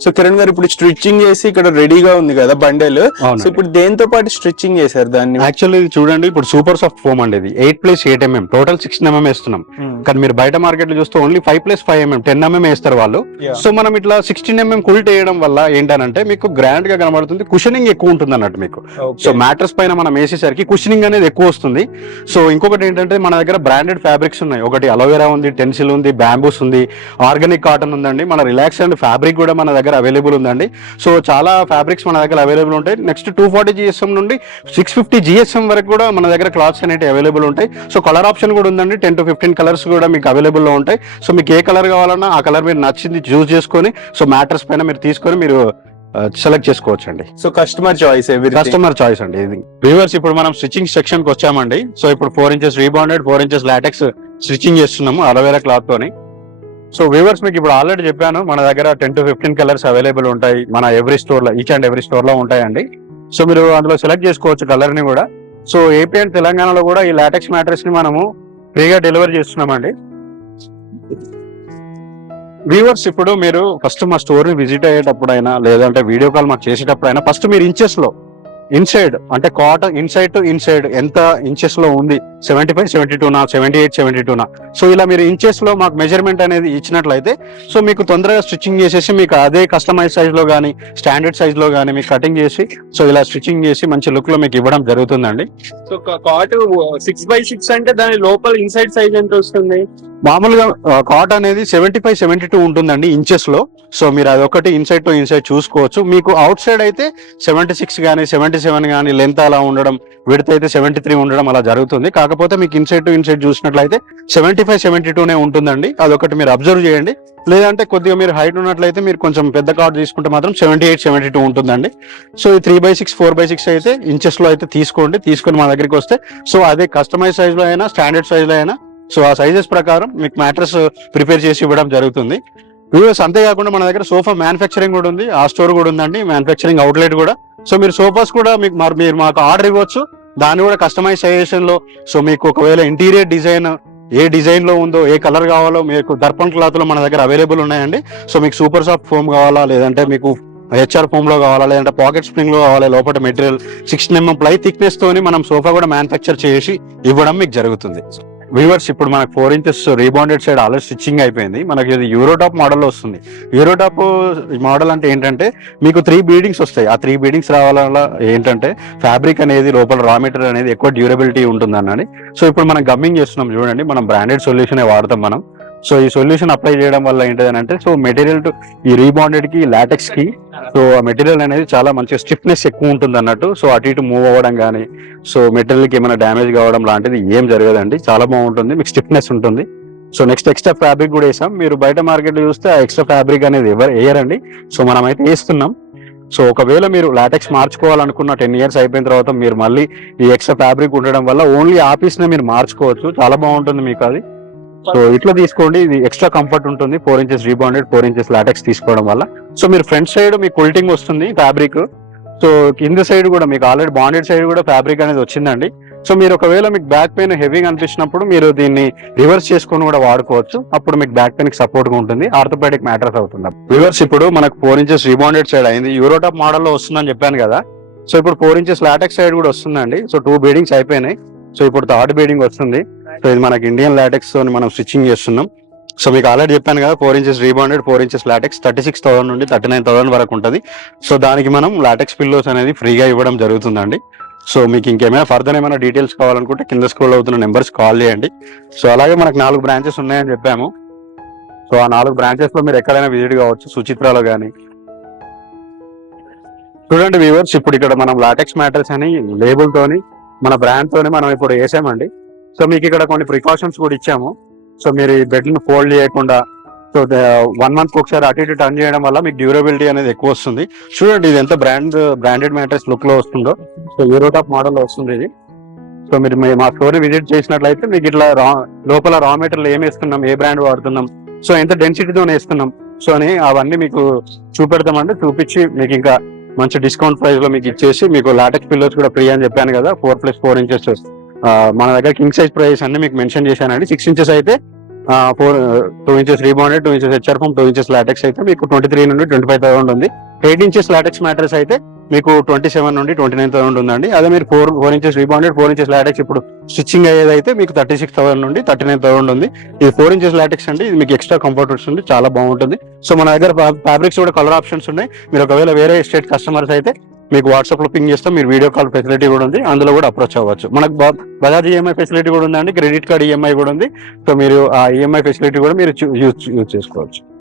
సో కిరణ్ గారు ఇప్పుడు స్టిచ్చింగ్ చేసి ఇక్కడ రెడీగా ఉంది కదా బండెల్. సో ఇప్పుడు దేంతో పాటు స్టిచ్చింగ్ చేశారు దాన్ని? యాక్చువల్లీ చూడండి ఇప్పుడు సూపర్ సాఫ్ట్ ఫోమ్ అండి. ఇది 8+8 mm టోటల్ 16 mm వేస్తున్నాం. కానీ మీరు బయట మార్కెట్ లో చూస్తే ఓన్లీ 5+5 mm 10 mm వేస్తారు వాళ్ళు. సో మనం ఇట్లా 16 mm కుల్ట్ వేయడం వల్ల ఏంటంటే మీకు గ్రాండ్ గా కనబడుతుంది, కుషనింగ్ ఎక్కువ ఉంటుంది అన్నట్టు మీకు. సో మ్యాట్రెస్ పైన మనం వేసేసరికి కుషనింగ్ అనేది ఎక్కువ వస్తుంది. సో ఇంకొకటి ఏంటంటే మన దగ్గర బ్రాండెడ్ ఫ్యాబ్రిక్స్ ఉన్నాయి. ఒకటి అలోవెరా ఉంది, టెన్సిల్ ఉంది, బ్యాంబూస్ ఉంది, ఆర్గానిక్ కాటన్ ఉందండి. మన రిలాక్స్ అండ్ ఫ్యాబ్రిక్ కూడా మన దగ్గర అవైలబుల్ ఉందండి. సో చాలా ఫ్యాబ్రిక్స్ మన దగ్గర అవైలబుల్ ఉంటాయి. నెక్స్ట్ 240 GSM నుండి 650 GSM వరకు కూడా మన దగ్గర క్లాత్స్ అనేవి అవైలబుల్ ఉంటాయి. సో కలర్ ఆప్షన్ కూడా ఉందండి. 10 to 15 కలర్స్ కూడా మీకు అవైలబుల్ లో ఉంటాయి. సో మీకు ఏ కలర్ కావాలన్నా ఆ కలర్ మీరు నచ్చింది చూస్ చేసుకొని సో మ్యాట్రెస్ పైన మీరు తీసుకొని మీరు సెలెక్ట్ చేసుకోవచ్చు అండి. So customer choice, customer choice అండి ఇది. వ్యూవర్స్ ఇప్పుడు మనం స్టిచ్చింగ్ సెక్షన్ కి వచ్చామండి. సో ఇప్పుడు 4 inches rebonded, 4 inches LaTeX stitching చేస్తున్నాము అలోవెరా క్లాత్ తోని. సో వ్యూవర్స్ మీకు ఇప్పుడు ఆల్రెడీ చెప్పాను మన దగ్గర 10 to 15 కలర్స్ అవైలబుల్ ఉంటాయి. మన ఎవ్రీ స్టోర్ లో, ఈచ్ అండ్ ఎవ్రీ స్టోర్ లో ఉంటాయండి. సో మీరు అందులో సెలెక్ట్ చేసుకోవచ్చు కలర్ ని కూడా. సో ఏపీ అండ్ తెలంగాణలో కూడా ఈ లాటెక్స్ మ్యాట్రెస్ ని మనము ఫ్రీగా డెలివరీ చేస్తున్నామండి. వ్యూవర్స్ ఇప్పుడు మీరు ఫస్ట్ మా స్టోర్ ని విజిట్ అయ్యేటప్పుడు అయినా లేదంటే వీడియో కాల్ మాకు చేసేటప్పుడు అయినా ఫస్ట్ మీరు ఇంచెస్ లో ఇన్సైడ్ అంటే కాటన్ ఇన్సైడ్ టు ఇన్సైడ్ ఎంత ఇంచెస్ లో ఉంది, 75, 72 నా, 78, 72 నా. సో ఇలా మీరు ఇంచెస్ లో మాకు మెజర్మెంట్ అనేది ఇచ్చినట్లయితే సో మీకు తొందరగా స్టిచ్చింగ్ చేసేసి మీకు అదే కస్టమైజ్ సైజ్ లో కానీ స్టాండర్డ్ సైజ్ లో కానీ మీకు కటింగ్ చేసి సో ఇలా స్టిచ్చింగ్ చేసి మంచి లుక్ లో మీకు ఇవ్వడం జరుగుతుందండి. సో కాట్ 6x6 అంటే దాని లోపల ఇన్సైడ్ సైజ్ ఎంత వస్తుంది? మామూలుగా కాట్ అనేది 75, 72 ఉంటుందండి ఇంచెస్ లో. సో మీరు అదొకటి ఇన్సైడ్ టు ఇన్సైడ్ చూసుకోవచ్చు. మీకు అవుట్ సైడ్ అయితే 76 కానీ 77 కానీ లెంత్ అలా ఉండడం, విడ్త్ అయితే 73 ఉండడం అలా జరుగుతుంది. కాకపోతే మీకు ఇన్సైడ్ టు ఇన్సైడ్ చూసినట్లయితే 75, 72 ఉంటుందండి. అదొకటి మీరు అబ్జర్వ్ చేయండి. లేదంటే కొద్దిగా మీరు హైట్ ఉన్నట్లయితే మీరు కొంచెం పెద్ద కాట్ తీసుకుంటే మాత్రం 78, 72 ఉంటుందండి. సో ఈ 3x6, 4x6 అయితే ఇంచెస్ లో అయితే తీసుకోండి. తీసుకొని మా దగ్గరికి వస్తే సో అదే కస్టమైజ్ సైజ్ లో అయినా స్టాండర్డ్ సైజ్ లో అయినా సో ఆ సైజెస్ ప్రకారం మీకు మ్యాట్రెస్ ప్రిపేర్ చేసి ఇవ్వడం జరుగుతుంది. వ్యూవర్స్ అంతేకాకుండా మన దగ్గర సోఫా మ్యానుఫ్యాక్చరింగ్ కూడా ఉంది, ఆ స్టోర్ కూడా ఉందండి, మ్యానుఫ్యాక్చరింగ్ అవుట్లెట్ కూడా. సో మీరు సోఫాస్ కూడా మీరు మాకు ఆర్డర్ ఇవ్వచ్చు. దాన్ని కూడా కస్టమైజేషన్ లో సో మీకు ఒకవేళ ఇంటీరియర్ డిజైన్ ఏ డిజైన్ లో ఉందో, ఏ కలర్ కావాలో మీకు దర్పణ్ క్లాత్ లో మన దగ్గర అవైలబుల్ ఉన్నాయండి. సో మీకు సూపర్ సాఫ్ట్ ఫోమ్ కావాలా, లేదంటే మీకు హెచ్ఆర్ ఫోమ్ లో కావాలా, లేదంటే పాకెట్ స్ప్రింగ్ లో కావాలా, లోపల మెటీరియల్ 16 mm ప్లై థిక్నెస్ తోని మనం సోఫా కూడా మ్యానుఫ్యాక్చర్ చేసి ఇవ్వడం మీకు జరుగుతుంది. వ్యూవర్స్, ఇప్పుడు మనకు 4 inches rebonded side already stitching అయిపోయింది. మనకి ఇది యూరోటాప్ మోడల్లో వస్తుంది. యూరోటాప్ మోడల్ అంటే ఏంటంటే మీకు 3 బీడింగ్స్ వస్తాయి. ఆ 3 బీడింగ్స్ రావాల వల్ల ఏంటంటే ఫ్యాబ్రిక్ అనేది లోపల రా మెటీరియల్ అనేది ఎక్కువ డ్యూరబిలిటీ ఉంటుంది అన్నది. సో ఇప్పుడు మనం గమ్మింగ్ చేస్తున్నాం చూడండి, మనం బ్రాండెడ్ సొల్యూషన్ వాడతాం మనం. సో ఈ సొల్యూషన్ అప్లై చేయడం వల్ల ఏంటంటే సో మెటీరియల్ ఈ రీబాండెడ్ కి లాటెక్స్ కి సో ఆ మెటీరియల్ అనేది చాలా మంచిగా స్టిఫ్నెస్ ఎక్కువ ఉంటుంది అన్నట్టు. సో అటు ఇటు మూవ్ అవ్వడం కానీ, సో మెటీరియల్ కి ఏమైనా డ్యామేజ్ కావడం లాంటిది ఏం జరగదండి. చాలా బాగుంటుంది, మీకు స్టిఫ్నెస్ ఉంటుంది. సో నెక్స్ట్ ఎక్స్ట్రా ఫ్యాబ్రిక్ కూడా వేసాం. మీరు బయట మార్కెట్ లో చూస్తే ఆ ఎక్స్ట్రా ఫ్యాబ్రిక్ అనేది ఎవరు వేయరండి. సో మనం అయితే వేస్తున్నాం. సో ఒకవేళ మీరు లాటెక్స్ మార్చుకోవాలనుకున్న 10 years అయిపోయిన తర్వాత మీరు మళ్ళీ ఈ ఎక్స్ట్రా ఫ్యాబ్రిక్ ఉండడం వల్ల ఓన్లీ ఆ పీస్ నే మీరు మార్చుకోవచ్చు. చాలా బాగుంటుంది మీకు అది. సో ఇట్లా తీసుకోండి, ఇది ఎక్స్ట్రా కంఫర్ట్ ఉంటుంది. 4 inches రీబాండెడ్, 4 inches లాటెక్స్ తీసుకోవడం వల్ల. సో మీరు ఫ్రంట్ సైడ్ మీకు కుల్టింగ్ వస్తుంది ఫ్యాబ్రిక్. సో కింద సైడ్ కూడా మీకు ఆల్రెడీ బాండెడ్ సైడ్ కూడా ఫ్యాబ్రిక్ అనేది వచ్చిందండి. సో మీరు ఒకవేళ మీకు బ్యాక్ పెయిన్ హెవీగా అనిపించినప్పుడు మీరు దీన్ని రివర్స్ చేసుకొని కూడా వాడుకోవచ్చు. అప్పుడు మీకు బ్యాక్ పెయిన్ కి సపోర్ట్ గా ఉంటుంది, ఆర్థోపెడిక్ మ్యాటర్స్ అవుతుంది. రివర్స్ ఇప్పుడు మనకు 4 inches రీబాండెడ్ సైడ్ అయింది, యూరోటాప్ మోడల్ లో వస్తుందని చెప్పాను కదా. సో ఇప్పుడు 4 inches లాటెక్స్ సైడ్ కూడా వస్తుందండి. సో 2 బీడింగ్స్ అయిపోయినాయి. సో ఇప్పుడు 3rd బీడింగ్ వస్తుంది. సో ఇది మనకి ఇండియన్ లాటెక్స్ తో మనం స్టిచ్చింగ్ చేస్తున్నాం. సో మీకు ఆల్రెడీ చెప్పాను కదా, 4 inches రీబాండెడ్, 4 inches లాటెక్స్ 36,000 నుండి 39,000 వరకు ఉంటుంది. సో దానికి మనం లాటెక్స్ పిల్లోస్ అనేది ఫ్రీగా ఇవ్వడం జరుగుతుందండి. సో మీకు ఇంకేమైనా ఫర్దర్ ఏమైనా డీటెయిల్స్ కావాలనుకుంటే కింద స్క్రోల్ అవుతున్న నెంబర్స్ కాల్ చేయండి. సో అలాగే మనకు 4 బ్రాంచెస్ ఉన్నాయని చెప్పాము. సో ఆ 4 బ్రాంచెస్ లో మీరు ఎక్కడైనా విజిట్ కావచ్చు, సుచిత్రాలో కానీ. చూడండి వ్యూవర్స్, ఇప్పుడు ఇక్కడ మనం లాటెక్స్ మ్యాటర్స్ అని లేబుల్ తోని మన బ్రాండ్ తోని మనం ఇప్పుడు వేసామండి. సో మీకు ఇక్కడ కొన్ని ప్రికాషన్స్ కూడా ఇచ్చాము. సో మీరు ఈ బెడ్ ని ఫోల్డ్ చేయకుండా సో 1 month ఒకసారి అటు ఇటు టర్న్ చేయడం వల్ల మీకు డ్యూరబిలిటీ అనేది ఎక్కువ వస్తుంది. చూడండి ఇది ఎంత బ్రాండెడ్ మ్యాట్రెస్ లుక్ లో వస్తుందో. సో యూరోటాప్ మోడల్ లో వస్తుంది ఇది. సో మీరు మా స్టోర్ విజిట్ చేసినట్లయితే మీకు ఇట్లా లోపల రా మెటీరియల్ ఏం వేస్తున్నాం, ఏ బ్రాండ్ వాడుతున్నాం, సో ఎంత డెన్సిటీతో వేస్తున్నాం, సో అని అవన్నీ మీకు చూపెడతామండి. చూపించి మీకు ఇంకా మంచి డిస్కౌంట్ ప్రైస్ లో మీకు ఇచ్చేసి మీకు లాటెక్స్ పిల్లోస్ కూడా ఫ్రీ అని చెప్పాను కదా. 4+4 inches మన దగ్గర కింగ్ సైజ్ ప్రైస్ అన్ని మీకు మెన్షన్ చేశానండి. 6 inches అయితే 2 inches rebonded, 2 inches HR foam, 2 inches LaTeX అయితే మీకు 23 నుండి 25,000 ఉంది. 8 inches లాటెక్స్ మ్యాటర్స్ అయితే మీకు 27 నుండి 29,000 ఉందండి. అదే మీరు 4 inches రీబాండెడ్, 4 inches లాటెక్స్ ఇప్పుడు స్టిచ్చింగ్ అయ్యేది అయితే మీకు 36,000 నుండి 39,000 ఉంది. ఇది 4 inches లాటెక్స్ అండి. ఇది మీకు ఎక్స్ట్రా కంఫర్ట్ వస్తుంది, చాలా బాగుంటుంది. సో మన దగ్గర ఫ్యాబ్రిక్స్ కూడా కలర్ ఆప్షన్స్ ఉన్నాయి. మీరు ఒకవేళ వేరే స్టేట్ కస్టమర్స్ అయితే మీకు వాట్సాప్ లో పింగ్ చేస్తాం. మీరు వీడియో కాల్ ఫెసిలిటీ కూడా ఉంది, అందులో కూడా అప్రోచ్ అవ్వచ్చు. మనకు బజాజ్ ఈఎంఐ ఫెసిలిటీ కూడా ఉందండి, క్రెడిట్ కార్డ్ ఈఎంఐ కూడా ఉంది. సో మీరు ఆ ఈఎంఐ ఫెసిలిటీ కూడా మీరు యూజ్ చేసుకోవచ్చు.